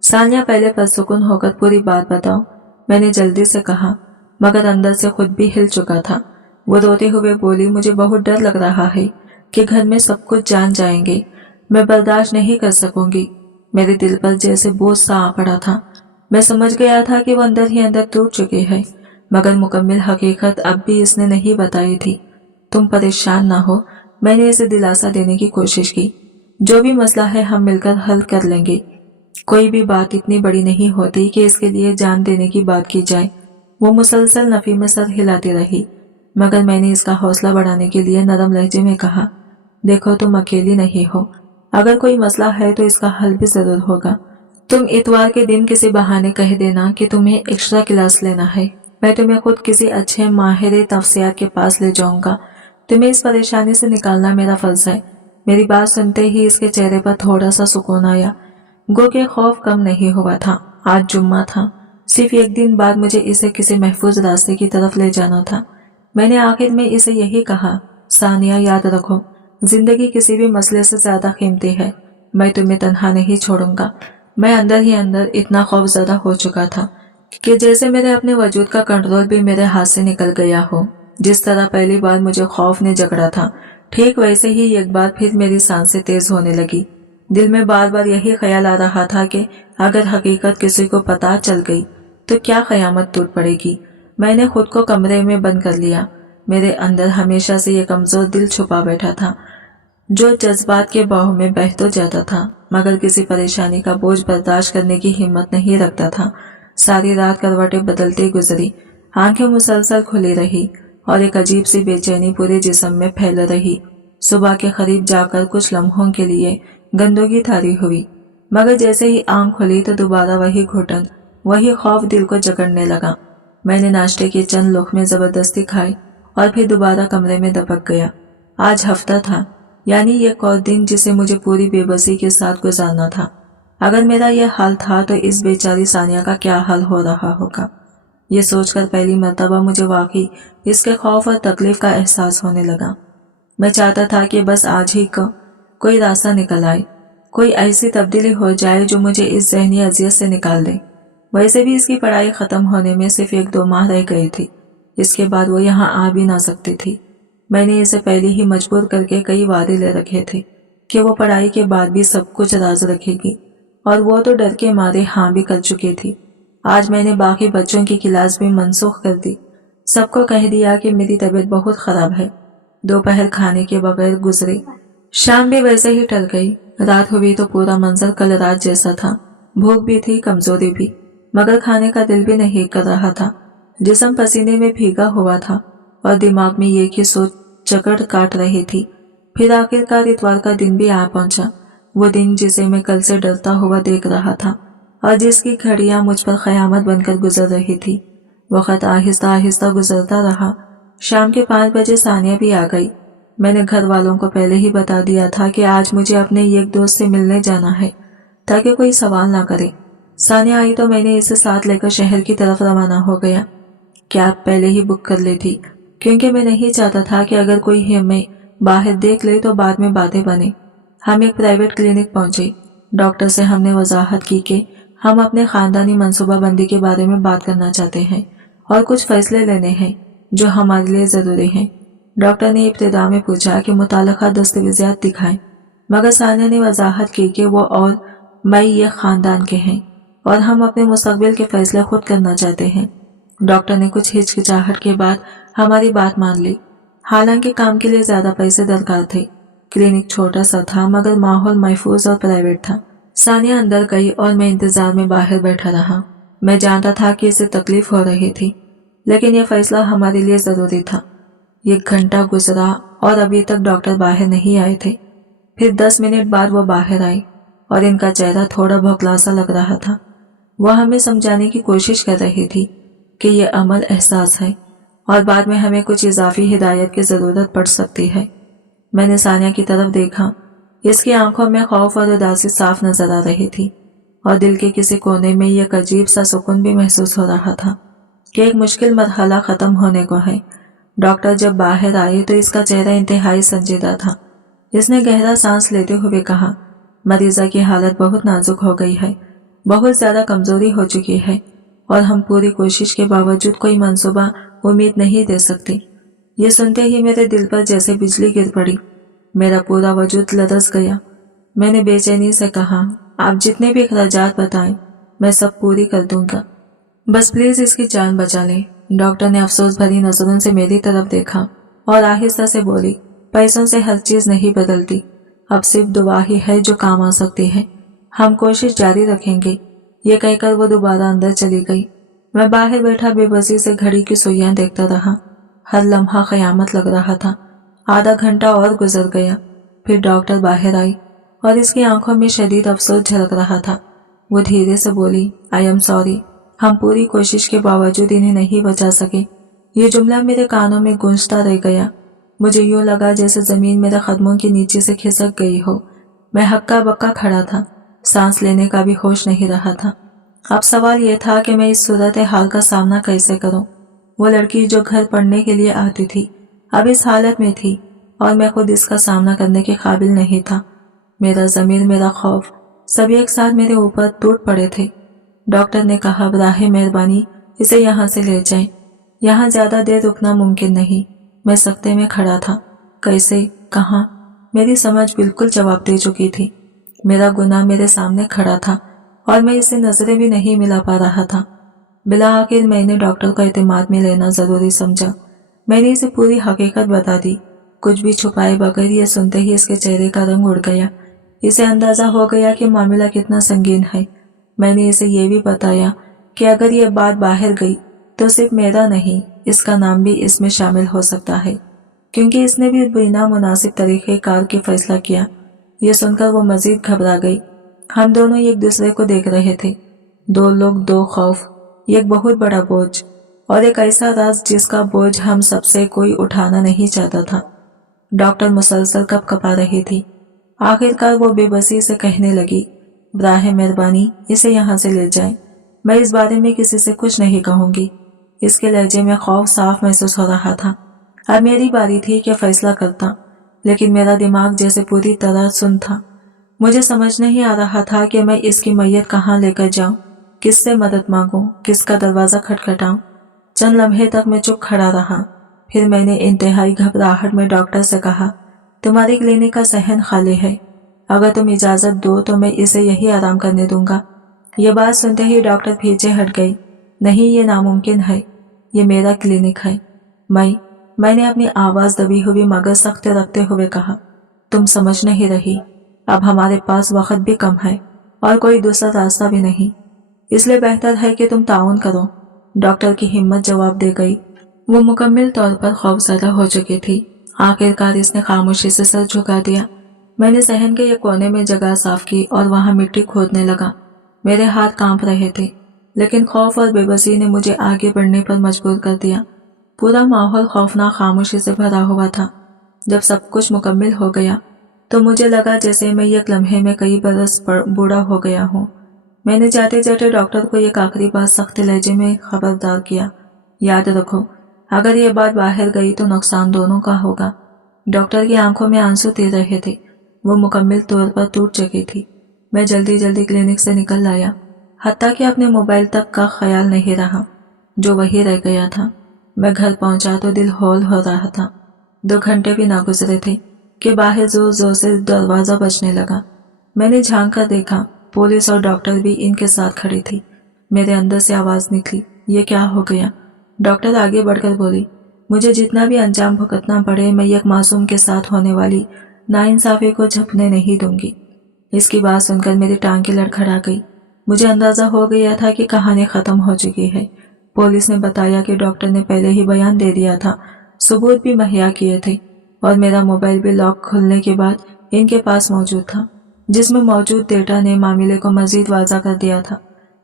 सानिया पहले पुरसुकून होकर पूरी बात बताओ, मैंने जल्दी से कहा, मगर अंदर से खुद भी हिल चुका था। वो रोते हुए बोली, मुझे बहुत डर लग रहा है कि घर में सब कुछ जान जाएंगे। मैं बर्दाश्त नहीं कर सकूंगी। मेरे दिल पर जैसे बोझ सा आ पड़ा था। मैं समझ गया था कि वो अंदर ही अंदर टूट चुके हैं, मगर मुकम्मल हकीकत अब भी इसने नहीं बताई थी। तुम परेशान ना हो, मैंने इसे दिलासा देने की कोशिश की। जो भी मसला है हम मिलकर हल कर लेंगे। कोई भी बात इतनी बड़ी नहीं होती कि इसके लिए जान देने की बात की जाए। वो मुसलसल नफी में सर हिलाती रही, मगर मैंने इसका हौसला बढ़ाने के लिए नरम लहजे में कहा, देखो तुम अकेली नहीं हो। अगर कोई मसला है तो इसका हल भी जरूर होगा। तुम इतवार के दिन किसी बहाने कह देना कि तुम्हें एक्स्ट्रा क्लास लेना है मैं तुम्हें खुद किसी अच्छे माहिर तफसीर के पास ले जाऊंगा। तुम्हें इस परेशानी से निकालना मेरा फर्ज है। मेरी बात सुनते ही इसके चेहरे पर थोड़ा सा सुकून आया। गो के खौफ कम नहीं हुआ था। आज जुम्मा था, सिर्फ एक दिन बाद मुझे इसे किसी महफूज रास्ते की तरफ ले जाना था। मैंने आखिर में इसे यही कहा, सानिया याद रखो, जिंदगी किसी भी मसले से ज्यादा कीमती है। मैं तुम्हें तन्हा नहीं छोड़ूंगा। मैं अंदर ही अंदर इतना खौफजदा हो चुका था कि जैसे मेरे अपने वजूद का कंट्रोल भी मेरे हाथ से निकल गया हो। जिस तरह पहली बार मुझे खौफ ने जकड़ा था, ठीक वैसे ही एक बार फिर मेरी सांसें तेज होने लगी। दिल में बार बार यही ख्याल आ रहा था कि अगर हकीकत किसी को पता चल गई तो क्या कयामत टूट पड़ेगी। मैंने खुद को कमरे में बंद कर लिया। मेरे अंदर हमेशा से ये कमजोर दिल छुपा बैठा था जो जज्बात के बहाव में बह तो जाता था, मगर किसी परेशानी का बोझ बर्दाश्त करने की हिम्मत नहीं रखता था। सारी रात करवटें बदलती गुजरी, आंखें मुसलसल खुली रही और एक अजीब सी बेचैनी पूरे जिस्म में फैल रही। सुबह के करीब जाकर कुछ लम्हों के लिए गंदगी तारी हुई, मगर जैसे ही आंख खुली तो दोबारा वही घुटन, वही खौफ दिल को जकड़ने लगा। मैंने नाश्ते के चंद लुक़मे जबरदस्ती खाए और फिर दोबारा कमरे में दबक गया। आज हफ्ता था, यानी एक और दिन जिसे मुझे पूरी बेबसी के साथ गुजारना था। अगर मेरा यह हाल था तो इस बेचारी सानिया का क्या हाल हो रहा होगा। ये सोचकर पहली मर्तबा मुझे वाकई इसके खौफ और तकलीफ का एहसास होने लगा। मैं चाहता था कि बस आज ही कोई रास्ता निकल आए, कोई ऐसी तब्दीली हो जाए जो मुझे इस ज़हनी अजियत से निकाल दे। वैसे भी इसकी पढ़ाई खत्म होने में सिर्फ 1-2 माह रह गए थे। इसके बाद वो यहाँ आ भी ना सकती थी। मैंने इसे पहले ही मजबूर करके कई वादे ले रखे थे कि वो पढ़ाई के बाद भी सब कुछ राज रखेगी, और वो तो डर के मारे हाँ भी कर चुकी थी। आज मैंने बाकी बच्चों की क्लास भी मनसूख कर दी। सबको कह दिया कि मेरी तबीयत बहुत खराब है। दोपहर खाने के बगैर गुजरी, शाम भी वैसे ही टल गई। रात हुई तो पूरा मंजर कल रात जैसा था। भूख भी थी, कमजोरी भी, मगर खाने का दिल भी नहीं कर रहा था। जिस्म पसीने में भीगा हुआ था और दिमाग में एक ही सोच चक्कर काट रही थी। फिर आखिरकार इतवार का दिन भी आ पहुंचा, वो दिन जिसे मैं कल से डरता हुआ देख रहा था और जिसकी घड़ियां मुझ पर कयामत बनकर गुजर रही थी। वक्त आहिस्ता आहिस्ता गुजरता रहा। शाम के 5 बजे सानिया भी आ गई। मैंने घर वालों को पहले ही बता दिया था कि आज मुझे अपने एक दोस्त से मिलने जाना है, ताकि कोई सवाल ना करे। सानिया आई तो मैंने इसे साथ लेकर शहर की तरफ रवाना हो गया। कैब पहले ही बुक कर ली थी, क्योंकि मैं नहीं चाहता था कि अगर कोई हमें बाहर देख ले तो बाद में बातें बने। हम एक प्राइवेट क्लिनिक पहुंचे। डॉक्टर से हमने वजाहत की कि हम अपने खानदानी मंसूबाबंदी के बारे में बात करना चाहते हैं और कुछ फैसले लेने हैं जो हमारे लिए जरूरी हैं। डॉक्टर ने इब्तिदा में पूछा कि मुताल्लिका दस्तावेज़ात दिखाएं, मगर सानिया ने वजाहत की कि वो और मैं ये खानदान के हैं और हम अपने मुस्तकबिल के फैसले खुद करना चाहते हैं। डॉक्टर ने कुछ हिचकिचाहट के बाद हमारी बात मान ली। हालांकि काम के लिए ज्यादा पैसे दरकार थे। क्लिनिक छोटा सा था, मगर माहौल महफूज और प्राइवेट था। सानिया अंदर गई और मैं इंतजार में बाहर बैठा रहा। मैं जानता था कि इसे तकलीफ हो रही थी, लेकिन यह फैसला हमारे लिए जरूरी था। 1 घंटा गुजरा और अभी तक डॉक्टर बाहर नहीं आए थे। फिर 10 मिनट बाद वो बाहर आई और इनका चेहरा थोड़ा बौखला सा लग रहा था। वह हमें समझाने की कोशिश कर रही थी कि यह अमल एहसास है और बाद में हमें कुछ इजाफी हिदायत की जरूरत पड़ सकती है। मैंने सानिया की तरफ देखा। इसकी आंखों में खौफ और उदासी साफ नजर आ रही थी और दिल के किसी कोने में एक अजीब सा सुकून भी महसूस हो रहा था कि एक मुश्किल मरहला खत्म होने को है। डॉक्टर जब बाहर आए तो इसका चेहरा इंतहाई संजीदा था। इसने गहरा सांस लेते हुए कहा, मरीजा की हालत बहुत नाजुक हो गई है, बहुत ज्यादा कमजोरी हो चुकी है और हम पूरी कोशिश के बावजूद कोई मंसूबा उम्मीद नहीं दे सकते। ये सुनते ही मेरे दिल पर जैसे बिजली गिर पड़ी। मेरा पूरा वजूद लरस गया। मैंने बेचैनी से कहा, आप जितने भी अखराजात बताएं मैं सब पूरी कर दूंगा, बस प्लीज इसकी जान बचा लें। डॉक्टर ने अफसोस भरी नजरों से मेरी तरफ देखा और आहिस्ता से बोली, पैसों से हर चीज नहीं बदलती, अब सिर्फ दुआ ही है जो काम आ सकती है। हम कोशिश जारी रखेंगे। ये कहकर वो दोबारा अंदर चली गई। मैं बाहर बैठा बेबसी से घड़ी की सुइयां देखता रहा। हर लम्हा कयामत लग रहा था। आधा घंटा और गुजर गया। फिर डॉक्टर बाहर आई और इसकी आंखों में शदीद अफसोस झलक रहा था। वो धीरे से बोली, आई एम सॉरी, हम पूरी कोशिश के बावजूद इन्हें नहीं बचा सके। ये जुमला मेरे कानों में गूंजता रह गया। मुझे यूं लगा जैसे जमीन मेरे कदमों के नीचे से खिसक गई हो। मैं हक्का बक्का खड़ा था, सांस लेने का भी होश नहीं रहा था। अब सवाल यह था कि मैं इस सूरत हाल का सामना कैसे करूं। वो लड़की जो घर पढ़ने के लिए आती थी अब इस हालत में थी और मैं खुद इसका सामना करने के काबिल नहीं था। मेरा ज़मीर, मेरा खौफ सभी एक साथ मेरे ऊपर टूट पड़े थे। डॉक्टर ने कहा, बराहे मेहरबानी इसे यहाँ से ले जाएं। यहाँ ज्यादा देर रुकना मुमकिन नहीं। मैं सख्ते में खड़ा था। कैसे, कहाँ? मेरी समझ बिल्कुल जवाब दे चुकी थी। मेरा गुनाह मेरे सामने खड़ा था और मैं इसे नजरें भी नहीं मिला पा रहा था। बिला आखिर मैंने डॉक्टर का एतमाद में लेना जरूरी समझा। मैंने इसे पूरी हकीकत बता दी। कुछ भी छुपाए बगैर ये सुनते ही इसके चेहरे का रंग उड़ गया। इसे अंदाजा हो गया कि मामला कितना संगीन है। मैंने इसे ये भी बताया कि अगर ये बात बाहर गई तो सिर्फ मेरा नहीं, इसका नाम भी इसमें शामिल हो सकता है, क्योंकि इसने भी बिना मुनासिब तरीके कार की फैसला किया। ये सुनकर वो मजीद घबरा गई। हम दोनों एक दूसरे को देख रहे थे। दो लोग, दो खौफ, एक बहुत बड़ा बोझ और एक ऐसा राज जिसका बोझ हम सबसे कोई उठाना नहीं चाहता था। डॉक्टर मुसलसल कपकपा रही थी। आखिरकार वो बेबसी से कहने लगी, बराहे मेहरबानी इसे यहाँ से ले जाएं। मैं इस बारे में किसी से कुछ नहीं कहूंगी। इसके लहजे में खौफ साफ महसूस हो रहा था। अब मेरी बारी थी कि फैसला करता, लेकिन मेरा दिमाग जैसे पूरी तरह सुन था। मुझे समझ नहीं आ रहा था कि मैं इसकी मैयत कहाँ लेकर जाऊं, किससे मदद मांगूं, किसका दरवाजा खटखटाऊं। चंद लम्हे तक मैं चुप खड़ा रहा। फिर मैंने इंतहाई घबराहट में डॉक्टर से कहा, तुम्हारी क्लिनिक का सहन खाली है, अगर तुम इजाजत दो तो मैं इसे यही आराम करने दूंगा। ये बात सुनते ही डॉक्टर पीछे हट गई। नहीं, ये नामुमकिन है, ये मेरा क्लिनिक है। मैंने अपनी आवाज दबी हुई मगर सख्त रखते हुए कहा, तुम समझ नहीं रही, अब हमारे पास वक्त भी कम है और कोई दूसरा रास्ता भी नहीं, इसलिए बेहतर है कि तुम ताउन करो। डॉक्टर की हिम्मत जवाब दे गई। वो मुकम्मल तौर पर खौफजदा हो चुकी थी। आखिरकार इसने खामोशी से सर झुका दिया। मैंने सहन के एक कोने में जगह साफ की और वहां मिट्टी खोदने लगा। मेरे हाथ कांप रहे थे, लेकिन खौफ और बेबसी ने मुझे आगे बढ़ने पर मजबूर कर दिया। पूरा माहौल खौफनाक खामोशी से भरा हुआ था। जब सब कुछ मुकम्मल हो गया तो मुझे लगा जैसे मैं एक लम्हे में कई बरस बूढ़ा हो गया हूँ। मैंने जाते जाते डॉक्टर को एक आखिरी बात सख्त लहजे में खबरदार किया, याद रखो, अगर ये बात बाहर गई तो नुकसान दोनों का होगा। डॉक्टर की आंखों में आंसू तिर रहे थे। वो मुकम्मल तौर पर टूट चुकी थी। मैं जल्दी जल्दी क्लिनिक से निकल आया, हत्ता कि अपने मोबाइल तक का ख्याल नहीं रहा, जो वही रह गया था। मैं घर पहुंचा तो दिल हौल हो रहा था। 2 घंटे भी ना गुजरे थे कि बाहर जोर जोर से दरवाजा बजने लगा। मैंने झांक कर देखा, पुलिस और डॉक्टर भी इनके साथ खड़ी थी। मेरे अंदर से आवाज निकली, ये क्या हो गया? डॉक्टर आगे बढ़कर बोली, मुझे जितना भी अंजाम भुगतना पड़े, मैं एक मासूम के साथ होने वाली नाइंसाफी को झपने नहीं दूंगी। इसकी बात सुनकर मेरी टांगें लड़खड़ा गई। मुझे अंदाजा हो गया था कि कहानी खत्म हो चुकी है। पुलिस ने बताया कि डॉक्टर ने पहले ही बयान दे दिया था, सबूत भी मुहैया किए थे और मेरा मोबाइल भी लॉक खुलने के बाद इनके पास मौजूद था, जिसमें मौजूद डेटा ने मामले को मजीद वाज़ा कर दिया था।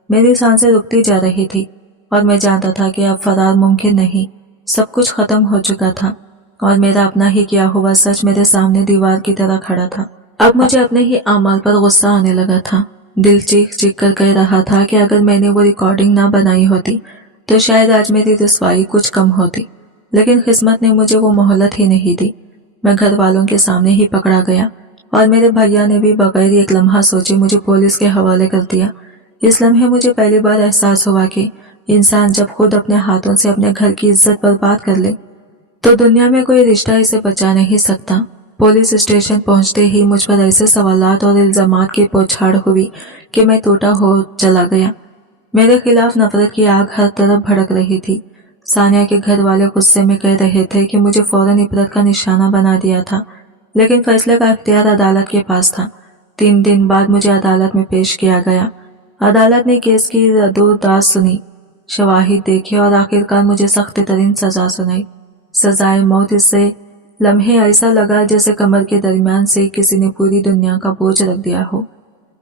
मेरी सांसें रुकती जा रही थी और मैं जानता था कि अब फरार मुमकिन नहीं। सब कुछ खत्म हो चुका था और मेरा अपना ही किया हुआ सच मेरे सामने दीवार की तरह खड़ा था। अब मुझे अपने ही आमाल पर गुस्सा आने लगा था। दिल चीख चीख कर कह रहा था कि अगर मैंने वो रिकॉर्डिंग ना बनाई होती तो शायद आज मेरी रुसवाई कुछ कम होती, लेकिन किस्मत ने मुझे वो मोहलत ही नहीं दी। मैं घर वालों के सामने ही पकड़ा गया और मेरे भैया ने भी बगैर एक लम्हा सोचे मुझे पुलिस के हवाले कर दिया। इस लम्हे मुझे पहली बार एहसास हुआ कि इंसान जब खुद अपने हाथों से अपने घर की इज्जत बर्बाद कर ले तो दुनिया में कोई रिश्ता इसे बचा नहीं सकता। पुलिस स्टेशन पहुंचते ही मुझ पर ऐसे सवालात और इल्जामात की बौछार हुई कि मैं टूटा हो चला गया। मेरे खिलाफ नफरत की आग हर तरफ भड़क रही थी। सानिया के घर वाले गुस्से में कह रहे थे कि मुझे फौरन इबरत का निशाना बना दिया था, लेकिन फैसले का इख्तियार अदालत के पास था। 3 दिन बाद मुझे अदालत में पेश किया गया। अदालत ने केस की रद्दोदाद सुनी, शवाहिद देखे और आखिरकार मुझे सख्त तरीन सजा सुनाई, सजाए मौत। इससे लम्हे ऐसा लगा जैसे कमर के दरमियान से किसी ने पूरी दुनिया का बोझ रख दिया हो।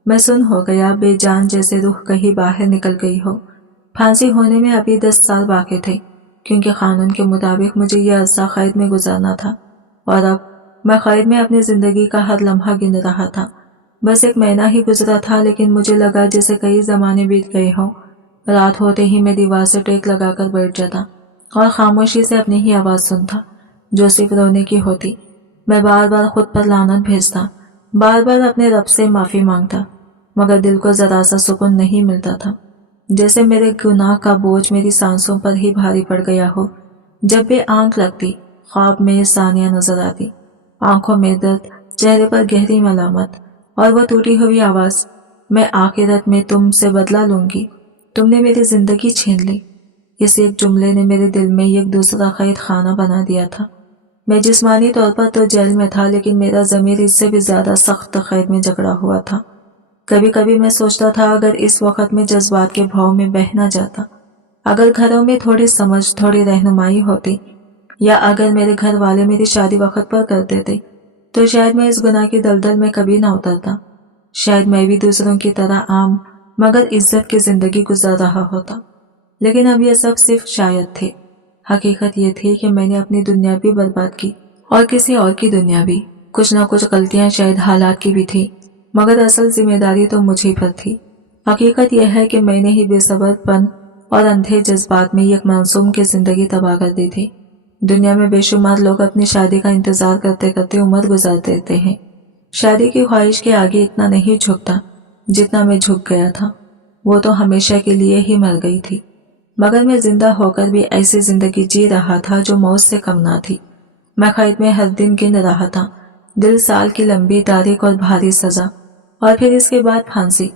मैं सुन हो गया, बेजान, जैसे रूह कहीं बाहर निकल गई हो। پھانسی ہونے میں ابھی 10 سال باقی تھے، کیونکہ قانون کے مطابق مجھے یہ عرصہ قید میں گزارنا تھا، اور اب میں قید میں اپنی زندگی کا ہر لمحہ گن رہا تھا۔ بس 1 مہینہ ہی گزرا تھا، لیکن مجھے لگا جیسے کئی زمانے بیت گئے ہوں۔ رات ہوتے ہی میں دیوار سے ٹیک لگا کر بیٹھ جاتا اور خاموشی سے اپنی ہی آواز سنتا، جو صرف رونے کی ہوتی۔ میں بار بار خود پر لعنت بھیجتا، بار بار اپنے رب سے معافی مانگتا، مگر دل کو ذرا سا سکون نہیں ملتا تھا، جیسے میرے گناہ کا بوجھ میری سانسوں پر ہی بھاری پڑ گیا ہو۔ جب بھی آنکھ لگتی، خواب میں ثانیہ نظر آتی، آنکھوں میں درد، چہرے پر گہری ملامت، اور وہ ٹوٹی ہوئی آواز، میں آخرت میں تم سے بدلہ لوں گی، تم نے میری زندگی چھین لی۔ اس ایک جملے نے میرے دل میں ایک دوسرا قید خانہ بنا دیا تھا۔ میں جسمانی طور پر تو جیل میں تھا، لیکن میرا ضمیر اس سے بھی زیادہ سخت قید میں جکڑا ہوا تھا۔ کبھی کبھی میں سوچتا تھا اگر اس وقت میں جذبات کے بھاؤ میں بہہ نہ جاتا، اگر گھروں میں تھوڑی سمجھ، تھوڑی رہنمائی ہوتی، یا اگر میرے گھر والے میری شادی وقت پر کر دیتے، تو شاید میں اس گناہ کی دلدل میں کبھی نہ اترتا۔ شاید میں بھی دوسروں کی طرح عام مگر عزت کی زندگی گزار رہا ہوتا۔ لیکن اب یہ سب صرف شاید تھے۔ حقیقت یہ تھی کہ میں نے اپنی دنیا بھی برباد کی، اور کسی اور کی دنیا بھی۔ کچھ نہ کچھ غلطیاں شاید حالات کی بھی تھی، مگر اصل ذمہ داری تو مجھے پر تھی۔ حقیقت یہ ہے کہ میں نے ہی بے صبر پن اور اندھے جذبات میں ایک معصوم کی زندگی تباہ کر دی تھی۔ دنیا میں بے شمار لوگ اپنی شادی کا انتظار کرتے کرتے عمر گزار دیتے ہیں۔ شادی کی خواہش کے آگے اتنا نہیں جھکتا جتنا میں جھک گیا تھا۔ وہ تو ہمیشہ کے لیے ہی مر گئی تھی، مگر میں زندہ ہو کر بھی ایسی زندگی جی رہا تھا جو موت سے کم نہ تھی۔ میں قید میں ہر دن گن رہا تھا، دل سال کی لمبی تاریخ اور بھاری سزا، اور پھر اس کے بعد پھانسی۔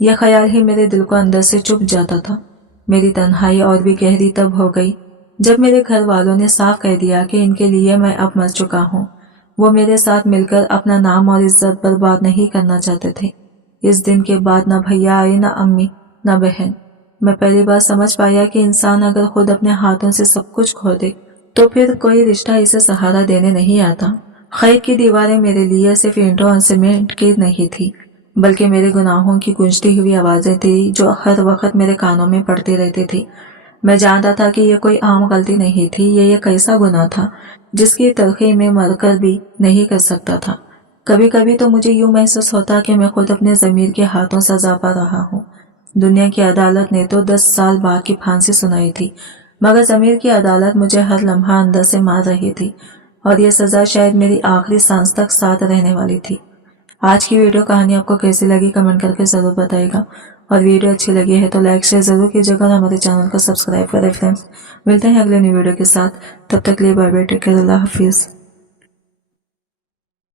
یہ خیال ہی میرے دل کو اندر سے چپ جاتا تھا۔ میری تنہائی اور بھی گہری تب ہو گئی جب میرے گھر والوں نے صاف کہہ دیا کہ ان کے لیے میں اب مر چکا ہوں۔ وہ میرے ساتھ مل کر اپنا نام اور عزت برباد نہیں کرنا چاہتے تھے۔ اس دن کے بعد نہ بھیا آئے، نہ امی، نہ بہن۔ میں پہلی بار سمجھ پایا کہ انسان اگر خود اپنے ہاتھوں سے سب کچھ کھو دے تو پھر کوئی رشتہ اسے سہارا دینے نہیں آتا۔ قید کی دیواریں میرے لیے صرف اینٹوں اور سیمنٹ کی نہیں تھی، بلکہ میرے گناہوں کی گونجتی ہوئی آوازیں تھی جو ہر وقت میرے کانوں میں پڑتی رہتی تھی۔ میں جانتا تھا کہ یہ کوئی عام غلطی نہیں تھی، یہ ایک ایسا گناہ تھا جس کی تلخی میں مر کر بھی نہیں کر سکتا تھا۔ کبھی کبھی تو مجھے یوں محسوس ہوتا کہ میں خود اپنے ضمیر کے ہاتھوں سزا پا رہا ہوں۔ دنیا کی عدالت نے تو 10 سال بعد کی پھانسی سنائی تھی، مگر ضمیر کی عدالت مجھے ہر لمحہ اندر سے مار رہی تھی، اور یہ سزا شاید میری آخری سانس تک ساتھ رہنے والی تھی۔ آج کی ویڈیو کہانی آپ کو کیسی لگی کمنٹ کر کے ضرور بتائے گا، اور ویڈیو اچھی لگی ہے تو لائک شیئر ضرور کیجیے گا اور ہمارے چینل کو سبسکرائب کریں۔ فرینڈز، ملتے ہیں اگلے نیو ویڈیو کے ساتھ، تب تک لیے بائے بائے، ٹیک کیئر، اللہ حافظ۔